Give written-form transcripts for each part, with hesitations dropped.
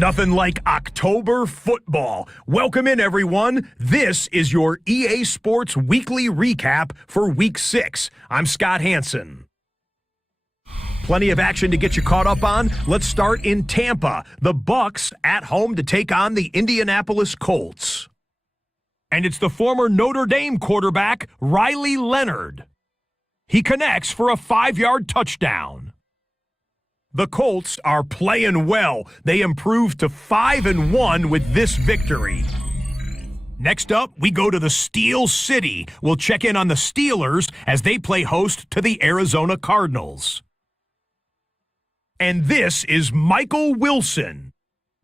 Nothing like October football. Welcome in, everyone. This is your EA Sports Weekly Recap for Week 6. I'm Scott Hansen. Plenty of action to get you caught up on. Let's start in Tampa. The Bucs at home to take on the Indianapolis Colts. And it's the former Notre Dame quarterback, Riley Leonard. He connects for a 5-yard touchdown. The Colts are playing well. They improved to 5-1 with this victory. Next up, we go to the Steel City. We'll check in on the Steelers as they play host to the Arizona Cardinals. And this is Michael Wilson.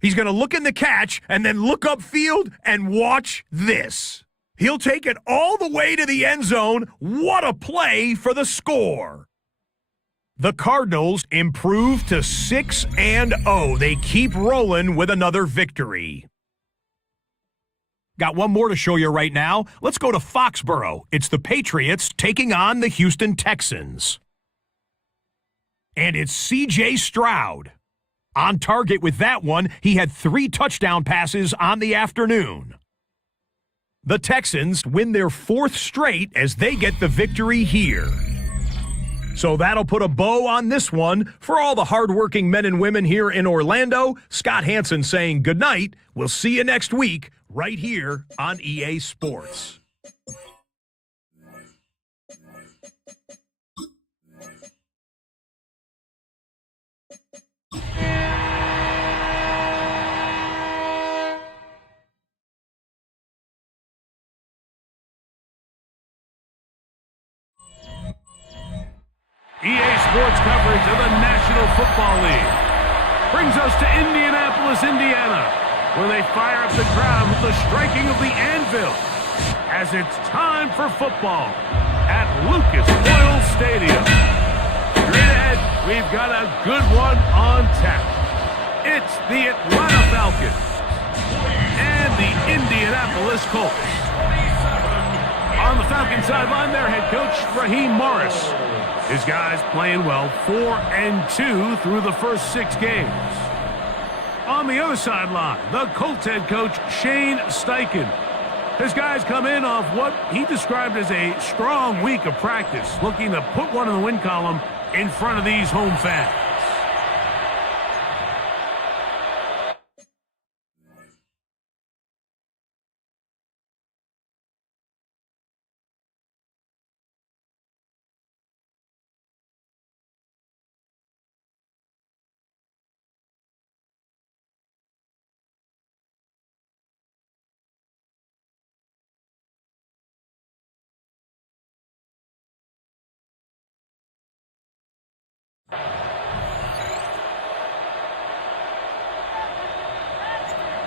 He's going to look in the catch and then look upfield and watch this. He'll take it all the way to the end zone. What a play for the score. The Cardinals improve to 6-0. They keep rolling with another victory. Got one more to show you right now. Let's go to Foxborough. It's the Patriots taking on the Houston Texans. And it's C.J. Stroud. On target with that one, he had 3 touchdown passes on the afternoon. The Texans win their 4th straight as they get the victory here. So that'll put a bow on this one. For all the hardworking men and women here in Orlando, Scott Hansen saying good night. We'll see you next week right here on EA Sports. EA Sports coverage of the National Football League brings us to Indianapolis, Indiana, where they fire up the crowd with the striking of the anvil as it's time for football at Lucas Oil Stadium. Straight ahead, we've got a good one on tap. It's the Atlanta Falcons and the Indianapolis Colts. On the Falcons sideline, their head coach, Raheem Morris. His guys playing well, 4-2 through the first 6 games. On the other sideline, the Colts head coach, Shane Steichen. His guys come in off what he described as a strong week of practice, looking to put one in the win column in front of these home fans.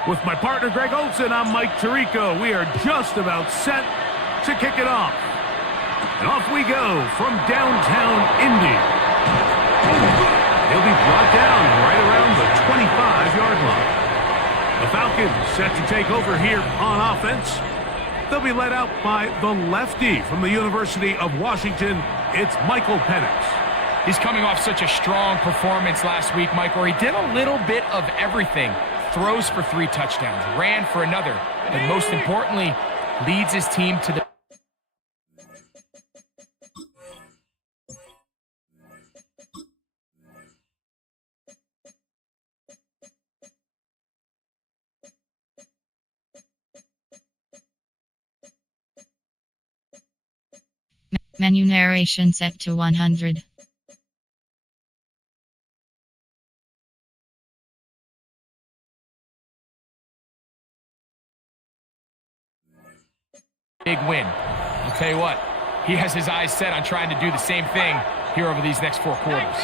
With my partner, Greg Olson, I'm Mike Tirico. We are just about set to kick it off. And off we go from downtown Indy. He'll be brought down right around the 25-yard line. The Falcons set to take over here on offense. They'll be led out by the lefty from the University of Washington. It's Michael Penix. He's coming off such a strong performance last week, Mike, where he did a little bit of everything. Throws for 3 touchdowns, ran for another, but most importantly, leads his team to the menu narration set to 100. big win. I'll tell you what, he has his eyes set on trying to do the same thing here over these next 4 quarters.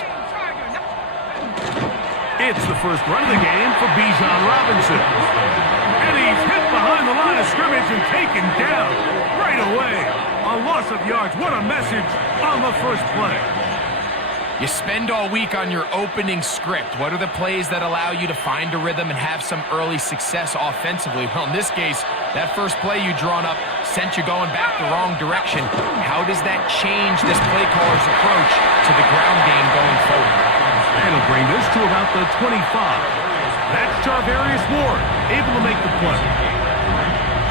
It's the first run of the game for Bijan Robinson. And he's hit behind the line of scrimmage and taken down right away. A loss of yards. What a message on the first play. You spend all week on your opening script. What are the plays that allow you to find a rhythm and have some early success offensively? Well, in this case, that first play you drawn up sent you going back the wrong direction. How does that change this play caller's approach to the ground game going forward? It'll bring this to about the 25. That's Charvarius Ward, able to make the play.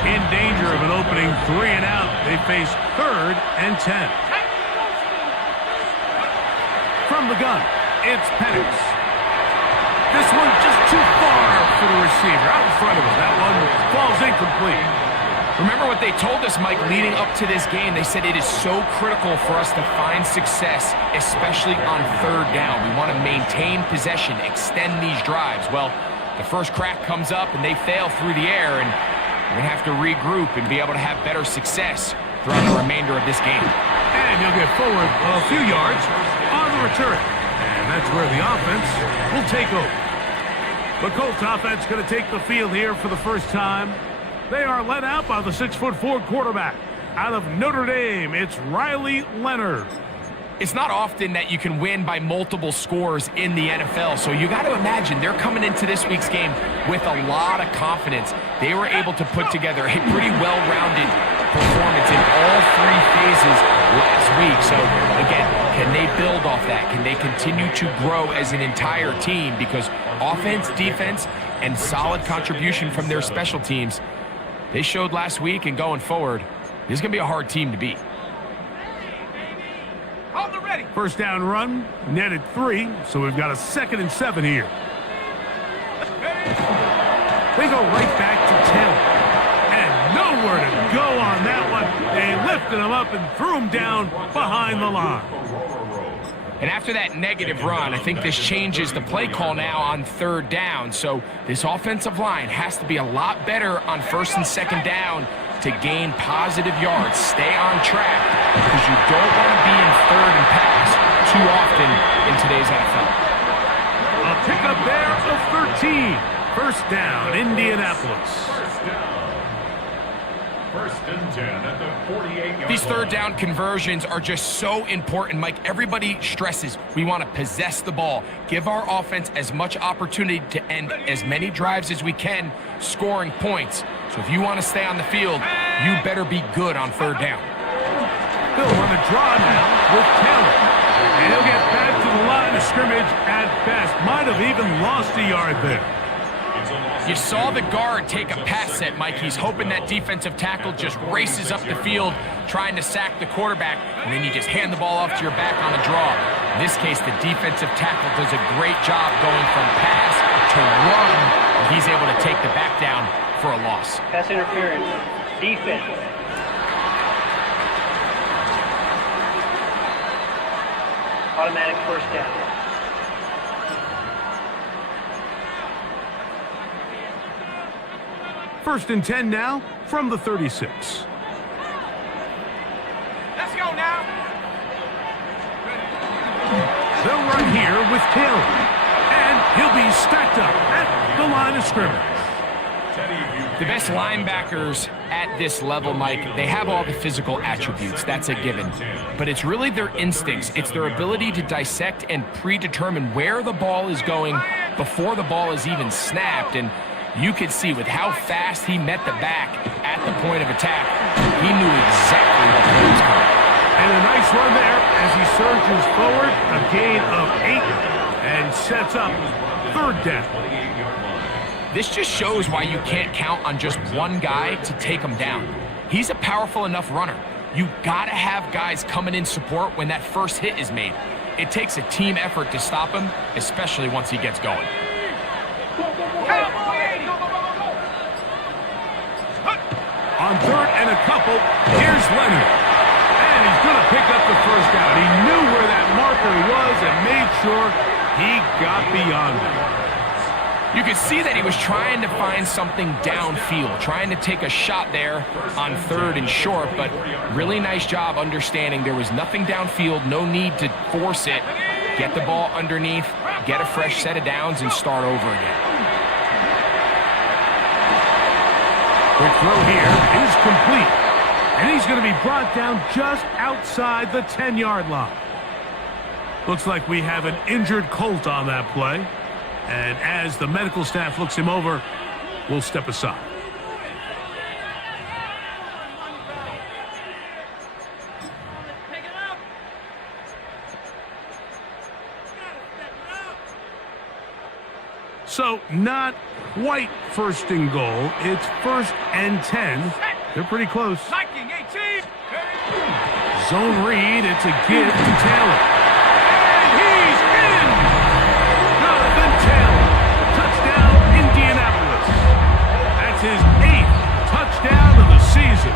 In danger of an opening 3 and out, they face 3rd and 10. From the gun, it's Penix. This one just too far for the receiver, out in front of him. That one falls incomplete. Remember what they told us, Mike, leading up to this game. They said it is so critical for us to find success, especially on 3rd down. We want to maintain possession, extend these drives. Well, the first crack comes up and they fail through the air, and we're going to have to regroup and be able to have better success throughout the remainder of this game. And he'll get forward a few yards on the return. And that's where the offense will take over. The Colts offense going to take the field here for the first time. They are led out by the 6'4" quarterback. Out of Notre Dame, it's Riley Leonard. It's not often that you can win by multiple scores in the NFL, so you got to imagine they're coming into this week's game with a lot of confidence. They were able to put together a pretty well-rounded performance in all 3 phases last week. So, again, can they build off that? Can they continue to grow as an entire team? Because offense, defense, and solid contribution from their special teams, they showed last week, and going forward, this is going to be a hard team to beat. First down run, netted 3, so we've got a 2nd and 7 here. They go right back to Taylor. And nowhere to go on that one. They lifted him up and threw him down behind the line. And after that negative run, I think this changes the play call now on 3rd down. So this offensive line has to be a lot better on 1st and 2nd down to gain positive yards. Stay on track because you don't want to be in 3rd and pass too often in today's NFL. A pickup there of 13. First down, Indianapolis. First and 10 at the 48-yard These 3rd down conversions are just so important, Mike. Everybody stresses we want to possess the ball, give our offense as much opportunity to end as many drives as we can, scoring points. So if you want to stay on the field, you better be good on 3rd down. He'll run a draw now with Taylor. And he'll get back to the line of scrimmage at best. Might have even lost a yard there. You saw the guard take a pass set, Mike. He's hoping that defensive tackle just races up the field trying to sack the quarterback, and then you just hand the ball off to your back on a draw. In this case, the defensive tackle does a great job going from pass to run, and he's able to take the back down for a loss. Pass interference. Defense. Automatic first down. First and 10 now from the 36. Let's go now. They'll run here with Taylor. And he'll be stacked up at the line of scrimmage. The best linebackers at this level, Mike, they have all the physical attributes. That's a given. But it's really their instincts. It's their ability to dissect and predetermine where the ball is going before the ball is even snapped. And you could see with how fast he met the back at the point of attack, he knew exactly what play was coming. And a nice run there as he surges forward, a gain of 8, and sets up 3rd down. This just shows why you can't count on just one guy to take him down. He's a powerful enough runner. You gotta have guys coming in support when that first hit is made. It takes a team effort to stop him, especially once he gets going. On 3rd and a couple, here's Leonard. And he's going to pick up the first down. He knew where that marker was and made sure he got beyond it. You could see that he was trying to find something downfield, trying to take a shot there on 3rd and short, but really nice job understanding there was nothing downfield, no need to force it. Get the ball underneath, get a fresh set of downs, and start over again. Quick throw here is complete. And he's going to be brought down just outside the 10-yard line. Looks like we have an injured Colt on that play. And as the medical staff looks him over, we'll step aside. So not quite first and goal. It's first and 10. They're pretty close. Zone read. It's a give to Taylor. And he's in! Jonathan Taylor. Touchdown, Indianapolis. That's his 8th touchdown of the season.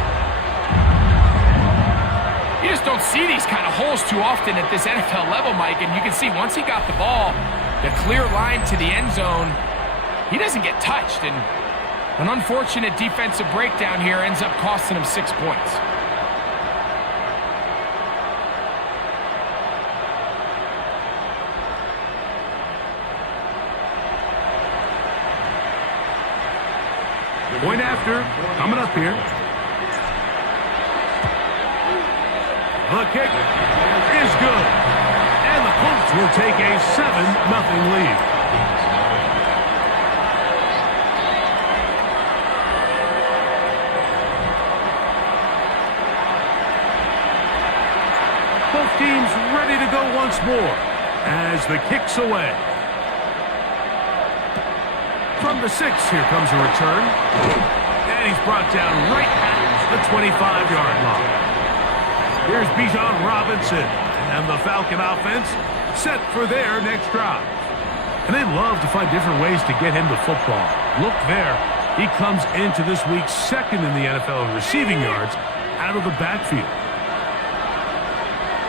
You just don't see these kind of holes too often at this NFL level, Mike. And you can see once he got the ball, the clear line to the end zone, he doesn't get touched. And an unfortunate defensive breakdown here ends up costing him 6 points. Point after, coming up here. The kick is good. And the Colts will take a 7-0 lead. Both teams ready to go once more as the kick's away. From the 6, here comes a return. And he's brought down right at the 25-yard line. Here's Bijan Robinson and the Falcon offense set for their next drive. And they love to find different ways to get him the football. Look there. He comes into this week 2nd in the NFL in receiving yards out of the backfield.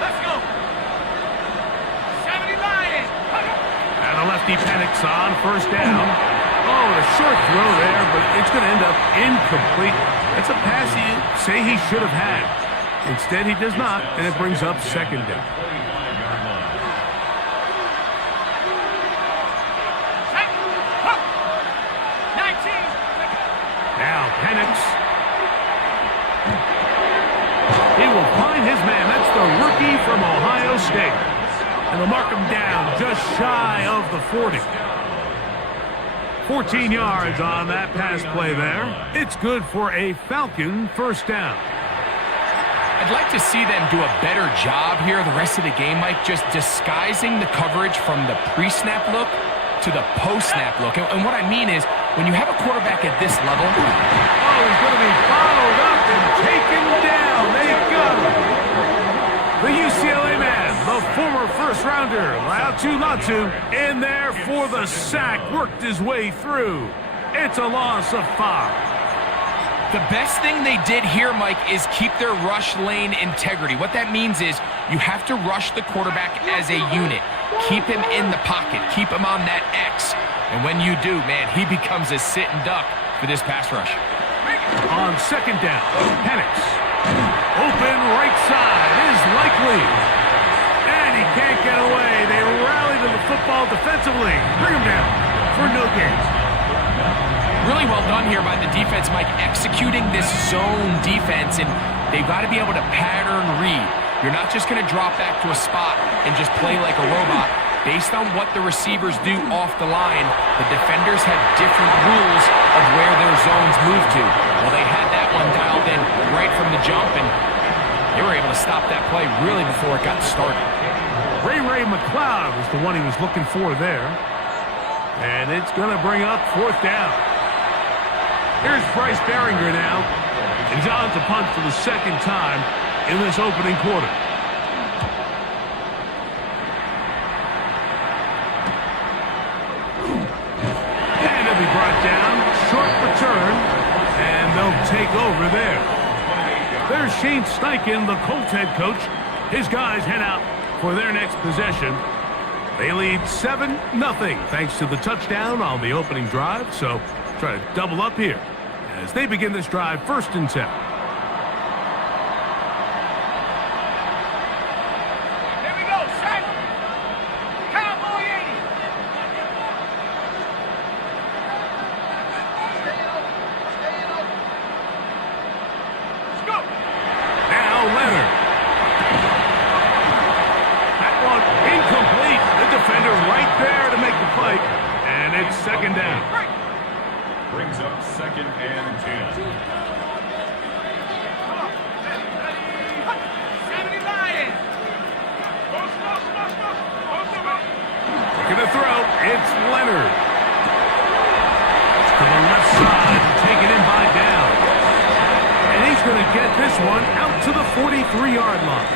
Let's go. 70 Lions. And the lefty panics on first down. Oh, a short throw there, but it's going to end up incomplete. That's a pass you say he should have had. Instead, he does not, and it brings up 2nd down. Now Penix. He will find his man. That's the rookie from Ohio State. And they'll mark him down just shy of the 40. 14 yards on that pass play there. It's good for a Falcon first down. I'd like to see them do a better job here the rest of the game, Mike, just disguising the coverage from the pre-snap look to the post-snap look. And what I mean is, when you have a quarterback at this level... Oh, he's going to be followed up and taken down. They got him. The UCLA man, the former first-rounder, Latu, in there for the sack, worked his way through. It's a loss of 5. The best thing they did here, Mike, is keep their rush lane integrity. What that means is you have to rush the quarterback as a unit. Keep him in the pocket. Keep him on that X. And when you do, man, he becomes a sit and duck for this pass rush. On 2nd down, Penix. Open right side is likely. And he can't get away. They rally to the football defensively. Bring him down for no gain. Really well done here by the defense, Mike, executing this zone defense, and they've got to be able to pattern read. You're not just going to drop back to a spot and just play like a robot. Based on what the receivers do off the line, the defenders have different rules of where their zones move to. Well, they had that one dialed in right from the jump, and they were able to stop that play really before it got started. Ray McLeod was the one he was looking for there. And it's going to bring up 4th down. Here's Bryce Behringer now. And he's on to punt for the 2nd time in this opening quarter. And he'll be brought down. Short return. And they'll take over there. There's Shane Steichen, the Colts head coach. His guys head out for their next possession. They lead 7-0 thanks to the touchdown on the opening drive. So try to double up here as they begin this drive 1st and 10. Here we go, set. Cowboy 80. Let's go. Now Leonard. That one incomplete. The defender right there to make the play. And it's 2nd down. Brings up 2nd and 10. 70 Lions. Looking to throw. It's Leonard. He's going to get this one out to the 43-yard line.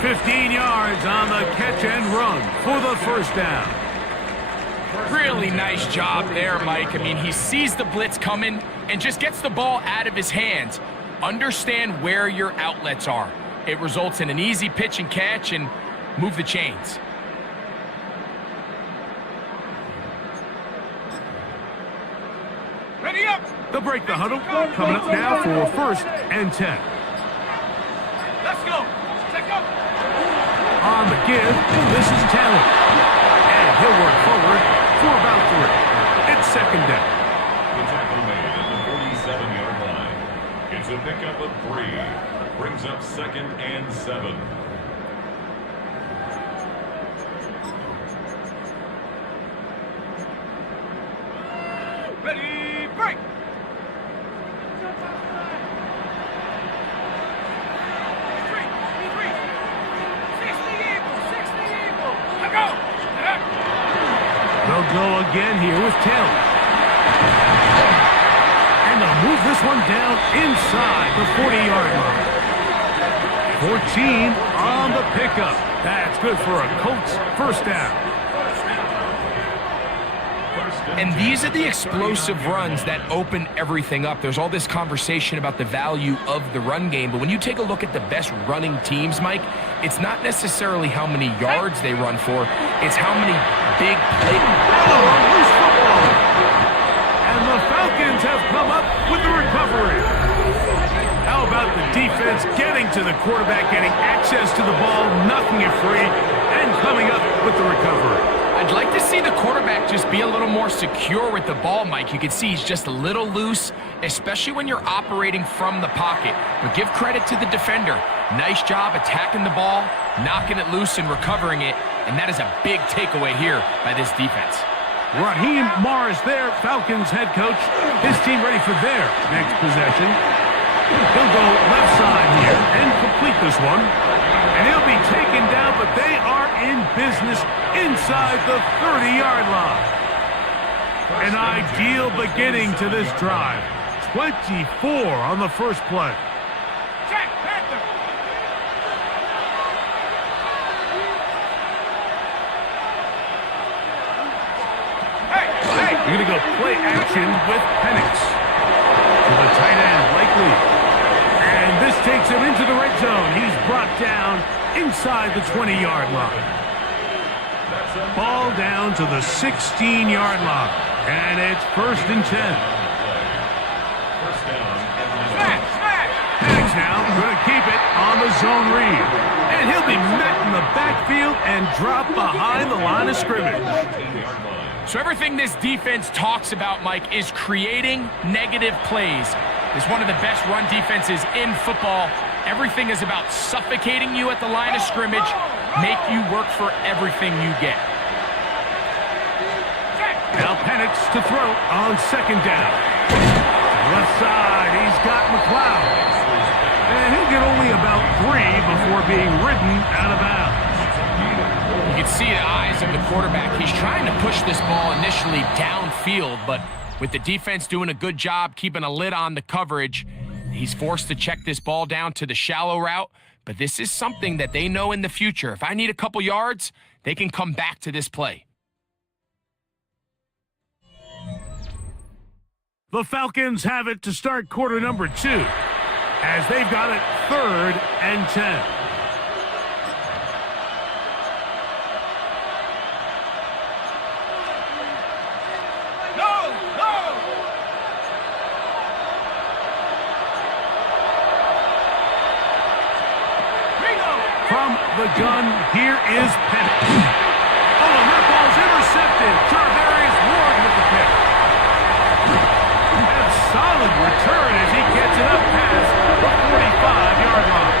15 yards on the catch and run for the first down. Really nice job there, Mike. I mean, he sees the blitz coming and just gets the ball out of his hands. Understand where your outlets are. It results in an easy pitch and catch and move the chains. Ready up. They'll break the huddle. Coming up now for first and 10. Let's go. Check up. On the give, this is Taylor. And he'll work forward for about 3. It's second down. The tackle made at the 47-yard line. It's a pickup of 3. Brings up second and 7. Ready, break. They'll go again here with Taylor. And they'll move this one down inside the 40-yard line. 14 on the pickup. That's good for a Colts first down. And these are the explosive runs that open everything up. There's all this conversation about the value of the run game, but when you take a look at the best running teams, Mike, it's not necessarily how many yards they run for, it's how many big plays. Loose football. And the Falcons have come up with the recovery. How about the defense getting to the quarterback, getting access to the ball, knocking it free, and coming up with the recovery? I'd like to see the quarterback just be a little more secure with the ball, Mike. You can see he's just a little loose, especially when you're operating from the pocket. But give credit to the defender. Nice job attacking the ball, knocking it loose and recovering it, and that is a big takeaway here by this defense. Raheem Morris there, Falcons head coach. His team ready for their next possession. He'll go left side here and complete this one. And he'll be taken down, but they are in business inside the 30-yard line. An ideal beginning to this drive. 24 on the first play. Check, Panther. Hey, hey. You're going to go play action with Penix. To the tight end, Likely. And this takes him into the red zone. He's brought down inside the 20-yard line. Ball down to the 16-yard line. And it's first and 10. Smash, smash. Penix now going to keep it on the zone read. And he'll be met in the backfield and drop behind the line of scrimmage. So everything this defense talks about, Mike, is creating negative plays. It's one of the best run defenses in football. Everything is about suffocating you at the line of scrimmage, make you work for everything you get. Now Penix to throw on second down. Left side, he's got McLeod. And he'll get only about 3 before being ridden out of bounds. You can see the eyes of the quarterback. He's trying to push this ball initially downfield, but with the defense doing a good job keeping a lid on the coverage, he's forced to check this ball down to the shallow route. But this is something that they know in the future. If I need a couple yards, they can come back to this play. The Falcons have it to start quarter number 2, as they've got it 3rd and 10. From the gun, here is Penix. Oh, and that ball's intercepted. Charvarius Ward with the pick. And solid return as he gets it up past the 45-yard line.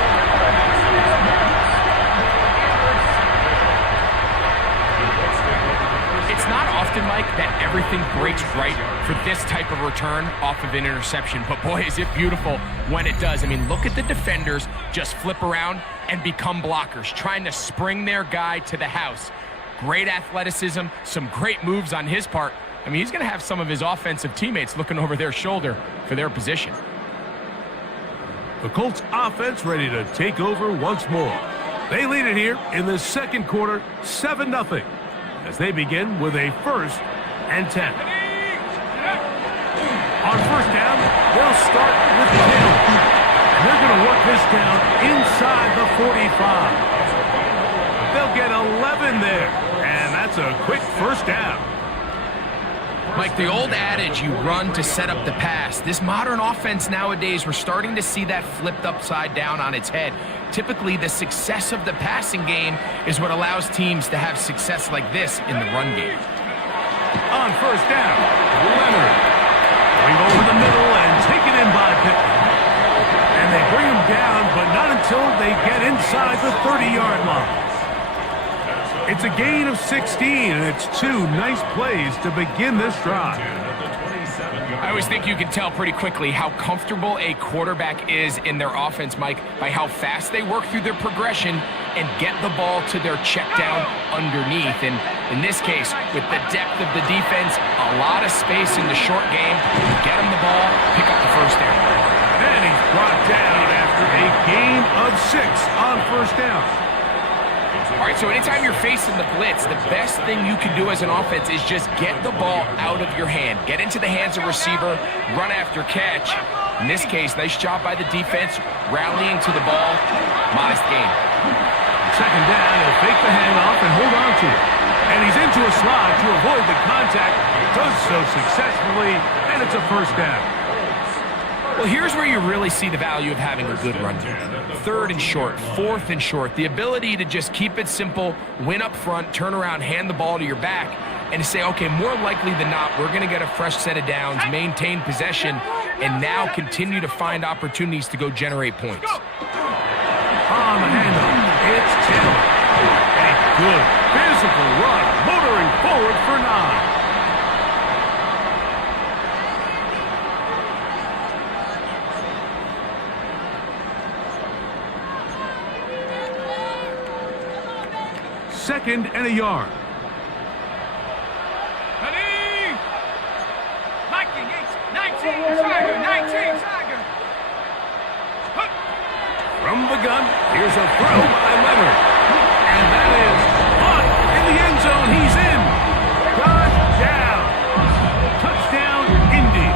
It's not often, Mike, that everything breaks right for this type of return off of an interception. But boy, is it beautiful when it does. I mean, look at the defenders just flip around and become blockers, trying to spring their guy to the house. Great athleticism, some great moves on his part. I mean, he's going to have some of his offensive teammates looking over their shoulder for their position. The Colts offense ready to take over once more. They lead it here in the second quarter, 7-0, as they begin with a 1st and 10. On first down, they'll start with Taylor. And they're going to work this down inside the 45. They'll get 11 there, and that's a quick first down. Mike, the old adage, you run to set up the pass. This modern offense nowadays, we're starting to see that flipped upside down on its head. Typically, the success of the passing game is what allows teams to have success like this in the run game. On first down, Leonard going over the middle and taken in by Pittman. And they bring him down, but not until they get inside the 30-yard line. It's a gain of 16, and it's 2 nice plays to begin this drive. I always think you can tell pretty quickly how comfortable a quarterback is in their offense, Mike, by how fast they work through their progression and get the ball to their check down underneath. And in this case, with the depth of the defense, a lot of space in the short game, get him the ball, pick up the first down. And he's brought down after a gain of 6 on first down. All right, so anytime you're facing the blitz, the best thing you can do as an offense is just get the ball out of your hand. Get into the hands of receiver, run after catch. In this case, nice job by the defense, rallying to the ball. Modest gain. Second down, he'll fake the handoff and hold on to it. And he's into a slide to avoid the contact. Does so successfully, and it's a first down. Well, here's where you really see the value of having a good run game. 3rd and short, 4th and short. The ability to just keep it simple, win up front, turn around, hand the ball to your back, and to say, okay, more likely than not, we're going to get a fresh set of downs, maintain possession, and now continue to find opportunities to go generate points. On the handoff, it's Taylor. A good physical run, motoring forward for 9. Second and a yard. Ready? 19, Tiger. From the gun, here's a throw by Leonard. And that is on in the end zone. He's in. Touchdown. Touchdown, Indy.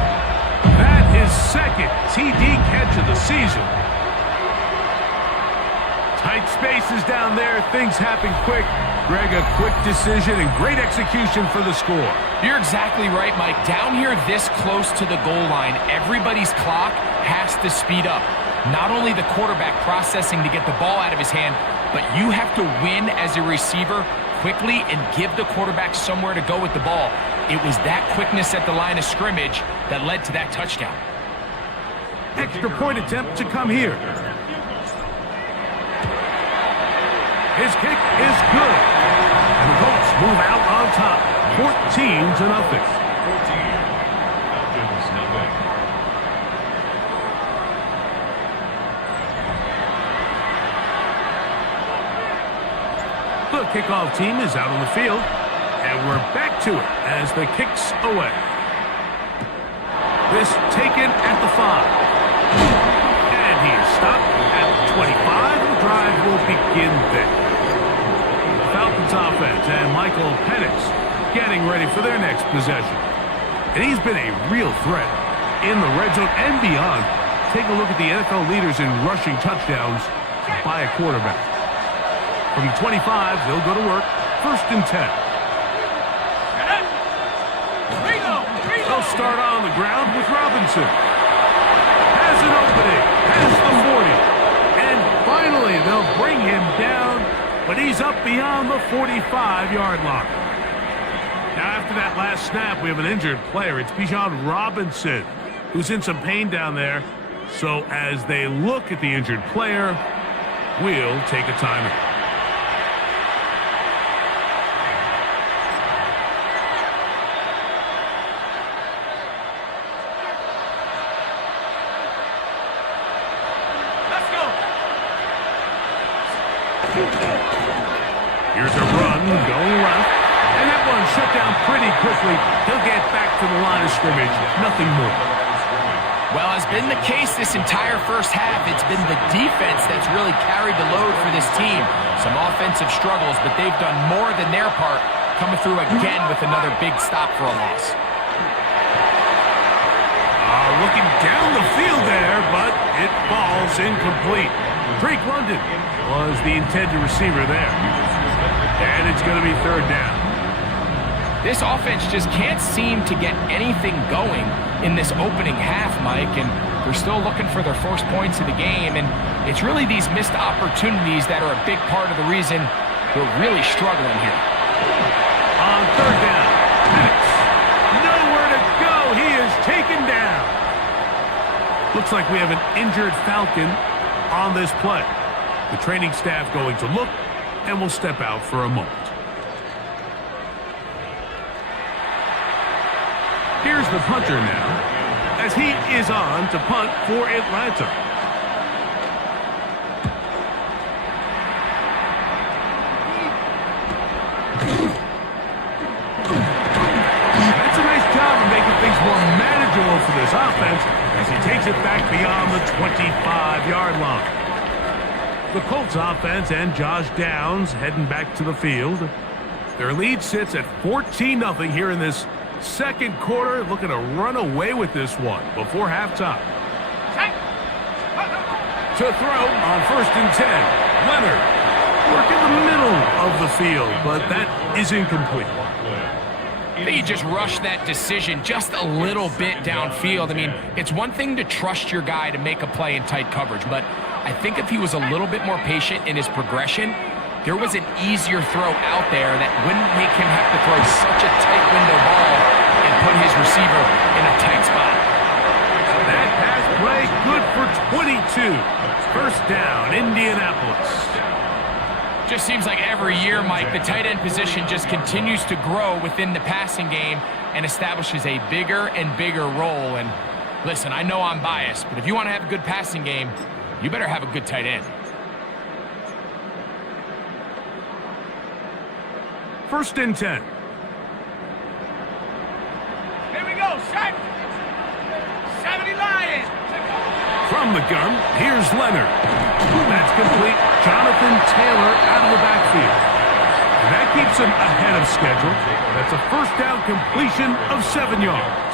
That is 2nd TD catch of the season. Tight spaces down there. Things happen quick. Greg, a quick decision and great execution for the score. You're exactly right, Mike. Down here this close to the goal line, everybody's clock has to speed up. Not only the quarterback processing to get the ball out of his hand, but you have to win as a receiver quickly and give the quarterback somewhere to go with the ball. It was that quickness at the line of scrimmage that led to that touchdown. Extra point attempt to come here. His kick is good. And the Colts move out on top, 14-0. Falcons, 0. The kickoff team is out on the field, and we're back to it as the kick's away. This taken at the 5. And he is stopped at the 25. The drive will begin there. Falcons offense and Michael Penix getting ready for their next possession. And he's been a real threat in the red zone and beyond. Take a look at the NFL leaders in rushing touchdowns by a quarterback. From the 25, they'll go to work. 1st and 10. They'll start on the ground with Robinson. Has an opening. Has the 40. And finally, they'll bring him down. But he's up beyond the 45-yard line. Now, after that last snap, we have an injured player. It's Bijan Robinson, who's in some pain down there. So as they look at the injured player, we'll take a timeout. Here's a run going left, and that one shut down pretty quickly. He'll get back to the line of scrimmage, nothing more. Well, has been the case this entire first half. It's been the defense that's really carried the load for this team. Some offensive struggles, but they've done more than their part, coming through again with another big stop for a loss. Looking down the field there, but it falls incomplete. Drake London was the intended receiver there. And it's going to be third down. This offense just can't seem to get anything going in this opening half, Mike, and they're still looking for their first points of the game, and it's really these missed opportunities that are a big part of the reason we're really struggling here. On third down, Penix, nowhere to go. He is taken down. Looks like we have an injured Falcon on this play. The training staff going to look, and will step out for a moment. Here's the punter now, as he is on to punt for Atlanta. That's a nice job of making things more manageable for this offense as he takes it back beyond the 25-yard line. The Colts offense and Josh Downs heading back to the field. Their lead sits at 14-0 here in this second quarter, looking to run away with this one before halftime. To throw on 1st and 10. Leonard work in the middle of the field, but that is incomplete. They just rushed that decision just a little bit downfield. I mean, it's one thing to trust your guy to make a play in tight coverage, but I think if he was a little bit more patient in his progression, there was an easier throw out there that wouldn't make him have to throw such a tight window ball and put his receiver in a tight spot. That pass play good for 22. First down, Indianapolis. Just seems like every year, Mike, the tight end position just continues to grow within the passing game and establishes a bigger and bigger role. And listen, I know I'm biased, but if you want to have a good passing game, you better have a good tight end. 1st and 10. Here we go, set. 70 Lions. From the gun, here's Leonard. That's complete. Jonathan Taylor out of the backfield. And that keeps him ahead of schedule. That's a first down completion of 7 yards.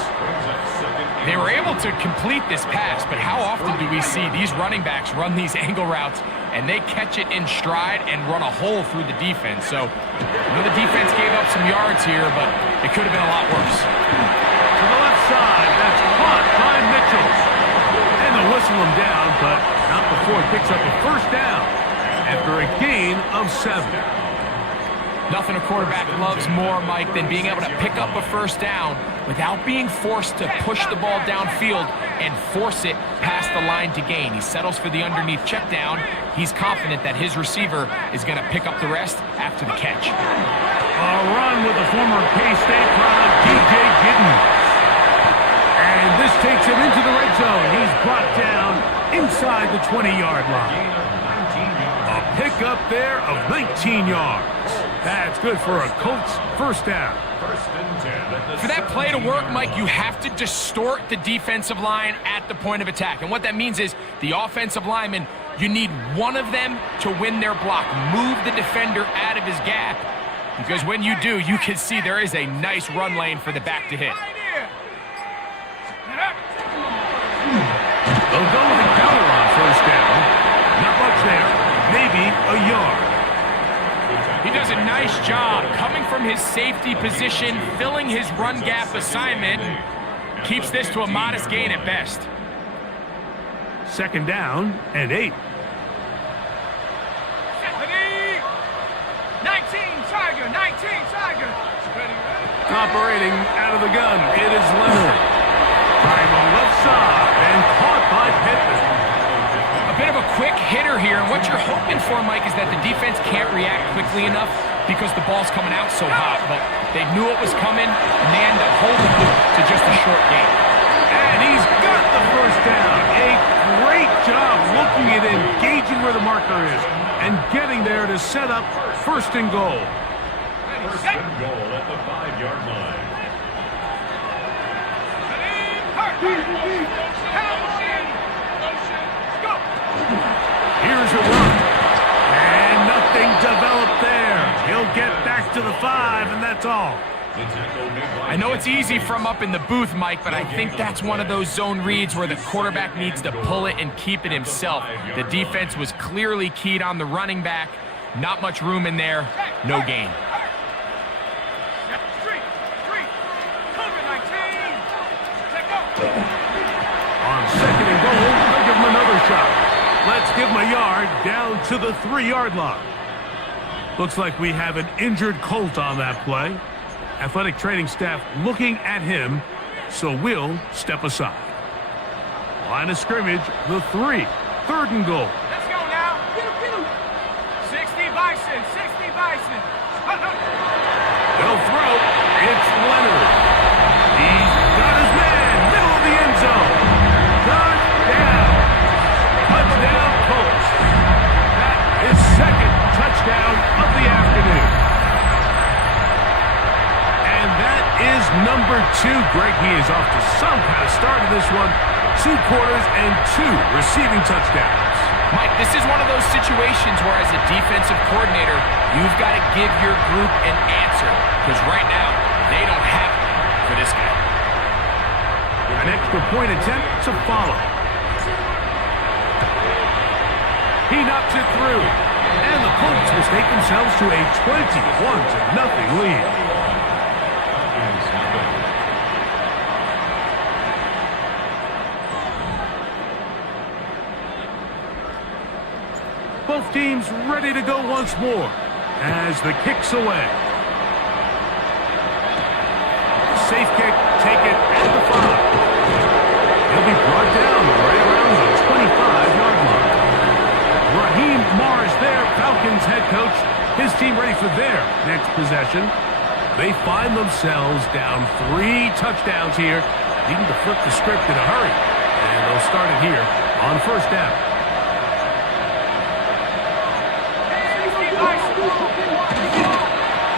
They were able to complete this pass, but how often do we see these running backs run these angle routes and they catch it in stride and run a hole through the defense? So, I know the defense gave up some yards here, but it could have been a lot worse. To the left side, that's caught by Mitchell. And they'll whistle him down, but not before he picks up a first down after a gain of 7. Nothing a quarterback loves more, Mike, than being able to pick up a first down without being forced to push the ball downfield and force it past the line to gain. He settles for the underneath check down. He's confident that his receiver is going to pick up the rest after the catch. A run with the former K-State product, DJ Giddens. And this takes him into the red zone. He's brought down inside the 20-yard line. A pickup there of 19 yards. That's good for a Colts first down. For that play to work, Mike, you have to distort the defensive line at the point of attack. And what that means is the offensive lineman, you need one of them to win their block. Move the defender out of his gap. Because when you do, you can see there is a nice run lane for the back to hit. They'll go with the counter on first down. Not much there. Maybe a yard. He does a nice job coming from his safety position, filling his run gap assignment, keeps this to a modest gain at best. 2nd down and 8. 19, Tiger, 19, Tiger. Operating out of the gun, it is Leonard. Trying the left side and caught by Pittman. A bit of a quick hitter here, and what you're hoping for, Mike, is that the defense can't react quickly enough because the ball's coming out so hot, but they knew it was coming, and they end up holding it to just a short gain. And he's got the first down. A great job looking at engaging where the marker is and getting there to set up 1st and goal. First and goal at the 5-yard line. Here's a run. And nothing developed there. He'll get back to the 5, and that's all. I know it's easy from up in the booth, Mike, but I think that's one of those zone reads where the quarterback needs to pull it and keep it himself. The defense was clearly keyed on the running back. Not much room in there. No gain. On second and goal, they'll give him another shot. Let's give him a yard down to the 3-yard line. Looks like we have an injured Colt on that play. Athletic training staff looking at him, so we'll step aside. Line of scrimmage, the 3. Third and goal. Let's go now. 60 Bison, 60 Bison. They'll throw. It's Leonard. He's got his man. Middle of the end zone. Touchdown. Touchdown, Colts. That is second touchdown of the afternoon. And that is number 2. Greg, he is off to some kind of start in this one. 2 quarters and 2 receiving touchdowns. Mike, this is one of those situations where as a defensive coordinator, you've got to give your group an answer. Because right now, they don't have it for this guy. An extra point attempt to follow. He knocks it through. And the Colts will take themselves to a 21-0 lead. Both teams ready to go once more as the kick's away. Safe kick, take it at the 5. He'll be brought down right around the 25-yard line. Raheem Morris there, Falcons head coach. His team ready for their next possession. They find themselves down 3 touchdowns here, needing to flip the script in a hurry. And they'll start it here on first down.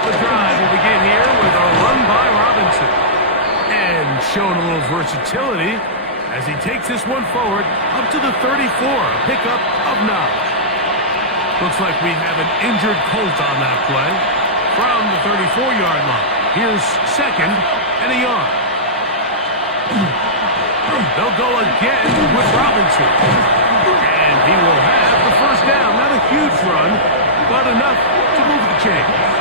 The drive will begin here with a run by Robinson. And showing a little versatility as he takes this one forward up to the 34, a pickup of 9. Looks like we have an injured Colt on that play from the 34-yard line. Here's second and a yard. They'll go again with Robinson. And he will have the first down. Not a huge run, but enough to move the chains.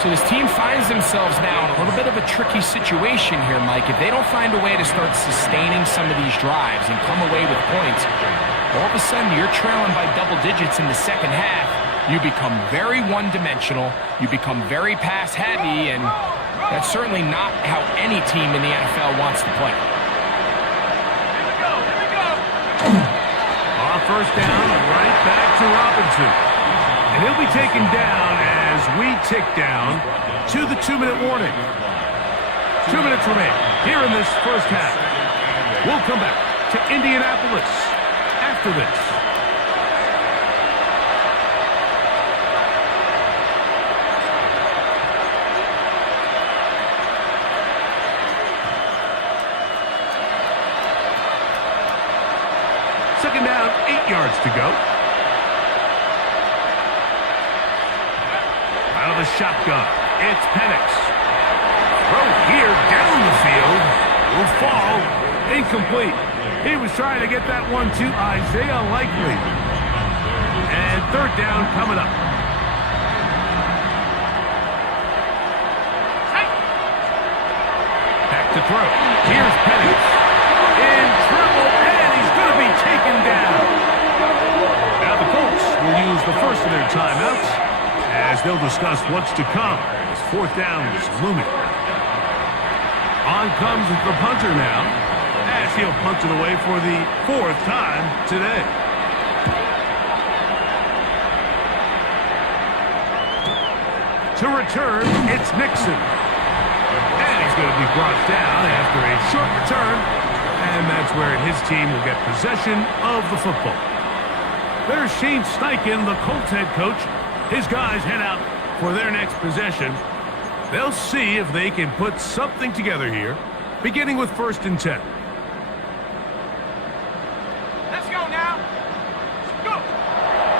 So this team finds themselves now in a little bit of a tricky situation here, Mike. If they don't find a way to start sustaining some of these drives and come away with points, all of a sudden you're trailing by double digits in the second half. You become very one-dimensional. You become very pass-heavy, and that's certainly not how any team in the NFL wants to play. On first down, right back to Robinson. And he'll be taken down as we tick down to the 2-minute warning. 2 minutes remain here in this first half. We'll come back to Indianapolis after this. Second down, 8 yards to go. Out of the shotgun, it's Penix. Throw here down the field. Will fall. Incomplete. He was trying to get that one to Isaiah Likely. And third down coming up. Back to throw. Here's Penix. In trouble, and he's going to be taken down. Now the Colts will use the first of their timeouts as they'll discuss what's to come as fourth down is looming. On comes the punter now as he'll punt it away for the 4th time today. To return, it's Nixon. And he's going to be brought down after a short return. And that's where his team will get possession of the football. There's Shane Steichen, the Colts head coach. His guys head out for their next possession. They'll see if they can put something together here, beginning with 1st and 10.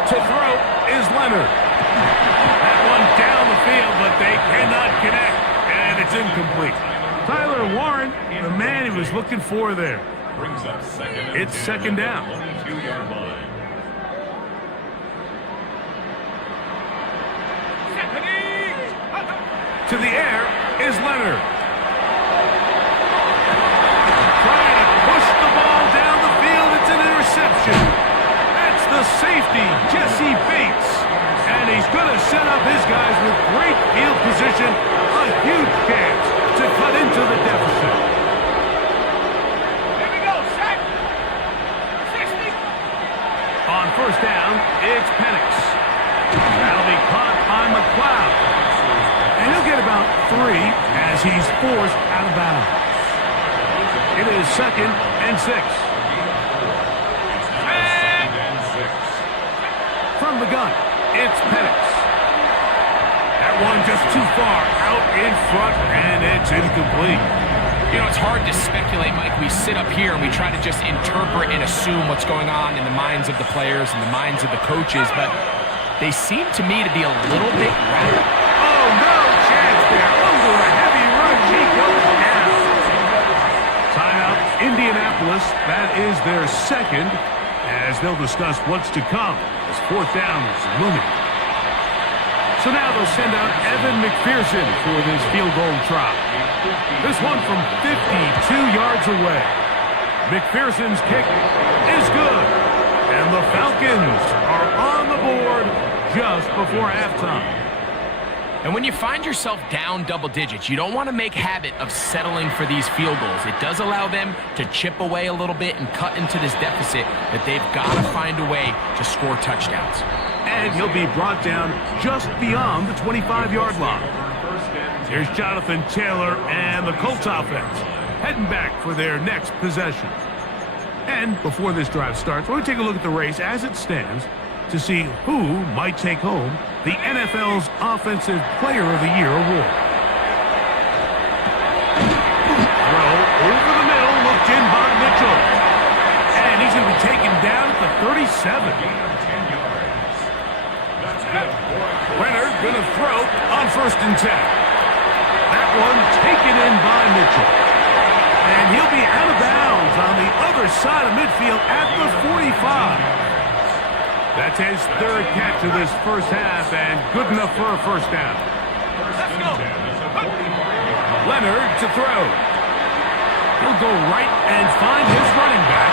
To throw is Leonard. That one down the field, but they cannot connect, and it's incomplete. Tyler Warren, the man he was looking for there. Brings up second. It's second down. 22-yard line. To the air is Leonard. Trying to push the ball down the field. It's an interception. That's the safety, Jesse Bates. And he's going to set up his guys with great field position. A huge chance to cut into the deficit. Here we go, set. 60. On first down, it's Penix. That'll be caught by McLeod. And he'll get about 3 as he's forced out of bounds. It is second and 6. From the gun, it's Penix. That one just too far out in front, and it's incomplete. You know, it's hard to speculate, Mike. We sit up here and we try to just interpret and assume what's going on in the minds of the players and the minds of the coaches, but they seem to me to be a little bit rattled. Oh, no chance there. Under a heavy rush, he goes down. Timeout, Indianapolis. That is their second, as they'll discuss what's to come as fourth down is looming. So now they'll send out Evan McPherson for this field goal try. This one from 52 yards away. McPherson's kick is good. And the Falcons are on the board just before halftime. And when you find yourself down double digits, you don't want to make habit of settling for these field goals. It does allow them to chip away a little bit and cut into this deficit, but they've got to find a way to score touchdowns. And he'll be brought down just beyond the 25-yard line. Here's Jonathan Taylor and the Colts offense heading back for their next possession. And before this drive starts, we're going to take a look at the race as it stands to see who might take home the NFL's Offensive Player of the Year award. Throw over the middle, looked in by Mitchell. And he's going to be taken down at the 37. Leonard going to throw on first and 10. That one taken in by Mitchell. And he'll be out of bounds on the other side of midfield at the 45. That's his third catch of this first half, and good enough for a first down. Let's go. Leonard to throw. He'll go right and find his running back.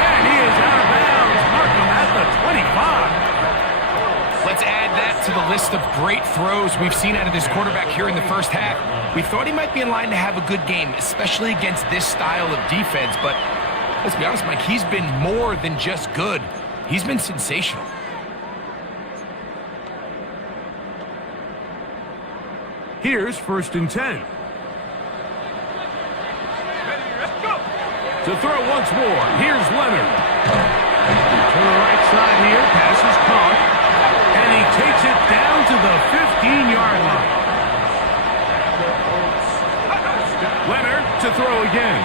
And he is out of bounds. Markham at the 25. Let's add that to the list of great throws we've seen out of this quarterback here in the first half. We thought he might be in line to have a good game, especially against this style of defense, but let's be honest, Mike, he's been more than just good. He's been sensational. Here's first and 10. Let's go. To throw once more, here's Leonard. To the right side here, pass is caught. And he takes it down to the 15-yard line. Leonard to throw again.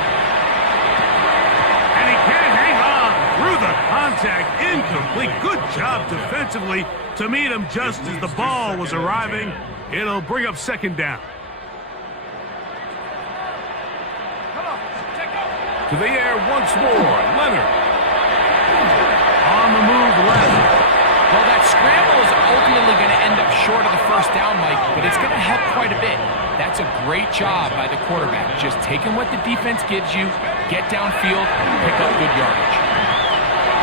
And he can't hang on through the contact. Incomplete. Good job defensively to meet him just as the ball was arriving. It'll bring up second down. Come on. Check out. To the air once more, Leonard. On the move left. Well, that scramble is ultimately going to end up short of the first down, Mike, but it's going to help quite a bit. That's a great job by the quarterback. Just taking what the defense gives you, get downfield, pick up good yardage.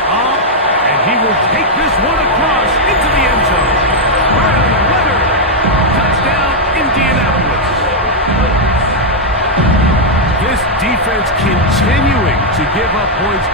And he will take this one across into the end zone. Leonard. Touchdown, Indianapolis. This defense continuing to give up points.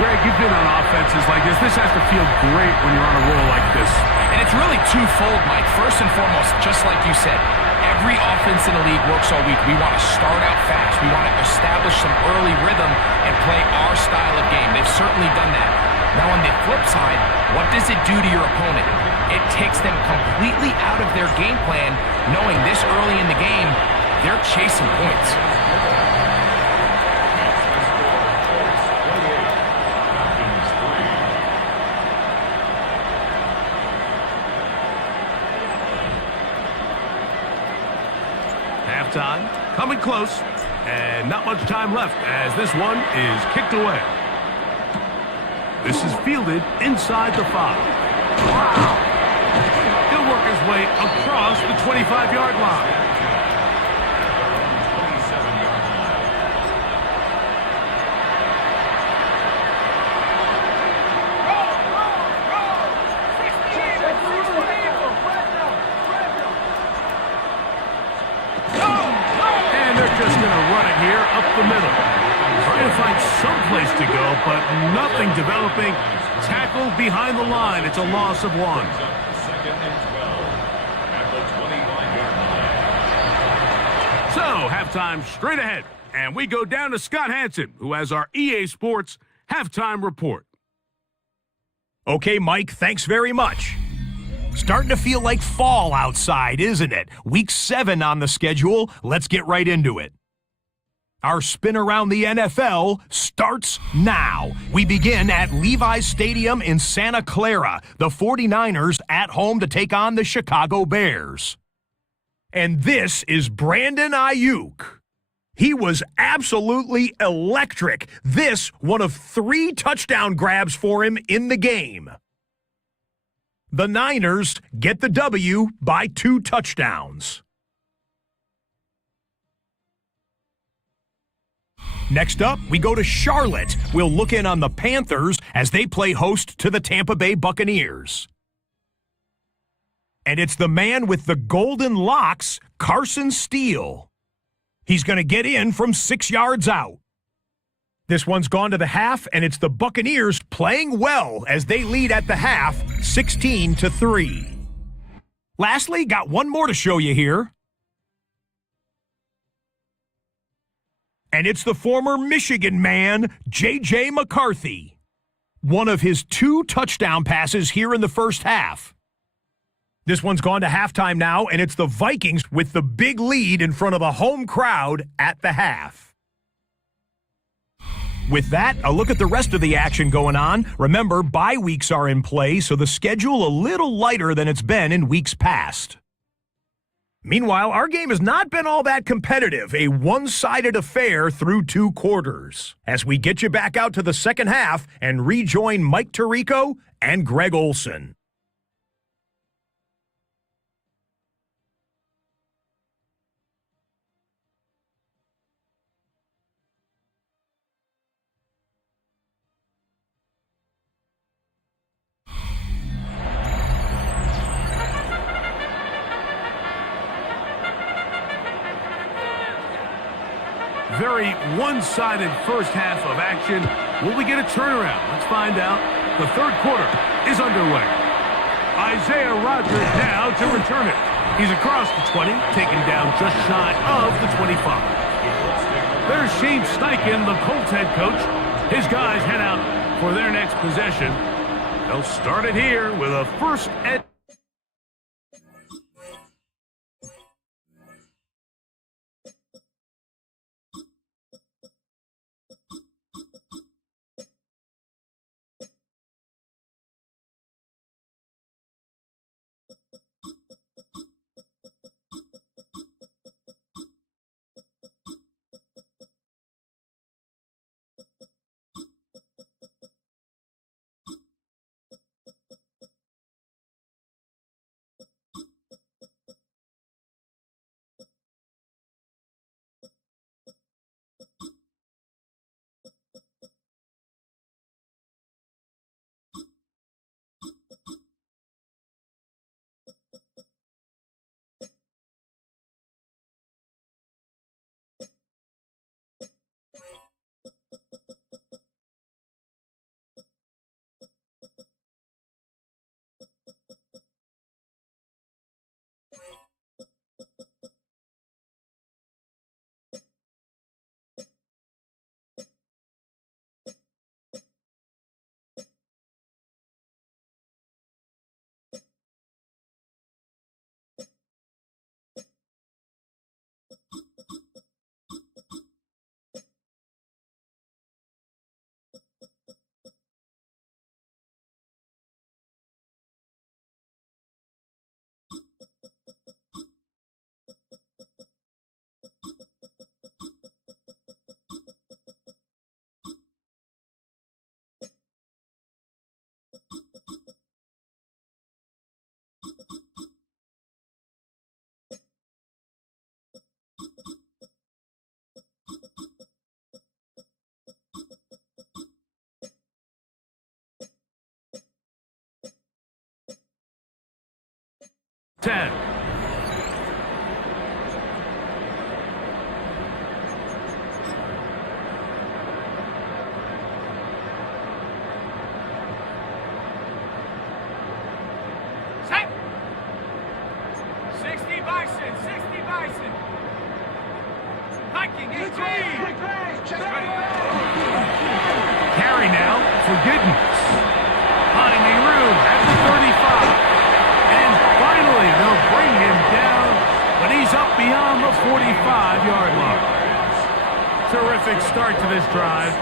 Greg, you've been on offenses like this. This has to feel great when you're on a roll like this. And it's really twofold, Mike. First and foremost, just like you said, every offense in the league works all week. We want to start out fast. We want to establish some early rhythm and play our style of game. They've certainly done that. Now, on the flip side, what does it do to your opponent? It takes them completely out of their game plan, knowing this early in the game, they're chasing points. halftime, coming close, and not much time left as this one is kicked away. This is fielded inside the 5. Wow! He'll work his way across the 25-yard line. Just going to run it here up the middle. Trying to find some place to go, but nothing developing. Tackled behind the line. It's a loss of 1. Second and 12 at the 25-yard line. So, halftime straight ahead. And we go down to Scott Hansen, who has our EA Sports halftime report. Okay, Mike, thanks very much. Starting to feel like fall outside, isn't it? Week 7 on the schedule. Let's get right into it. Our spin around the NFL starts now. We begin at Levi's Stadium in Santa Clara. The 49ers at home to take on the Chicago Bears. And this is Brandon Ayuk. He was absolutely electric. This one of 3 touchdown grabs for him in the game. The Niners get the W by 2 touchdowns. Next up, we go to Charlotte. We'll look in on the Panthers as they play host to the Tampa Bay Buccaneers. And it's the man with the golden locks, Carson Steele. He's going to get in from 6 yards out. This one's gone to the half, and it's the Buccaneers playing well as they lead at the half, 16-3. Lastly, got one more to show you here. And it's the former Michigan man, J.J. McCarthy. One of his 2 touchdown passes here in the first half. This one's gone to halftime now, and it's the Vikings with the big lead in front of a home crowd at the half. With that, a look at the rest of the action going on. Remember, bye weeks are in play, so the schedule a little lighter than it's been in weeks past. Meanwhile, our game has not been all that competitive, a one-sided affair through 2 quarters. As we get you back out to the second half and rejoin Mike Tirico and Greg Olson. Very one-sided first half of action. Will we get a turnaround? Let's find out. The third quarter is underway. Isaiah Rodgers now to return it. He's across the 20, taken down just shy of the 25. There's Shane Steichen, the Colts head coach. His guys head out for their next possession. They'll start it here with a first and 10. Set. 60 Bison, 60 Bison. Hiking, 18. Carry now for Giddens. Finding room at the 35. And finally, they'll bring him down, but he's up beyond the 45-yard line. Terrific start to this drive.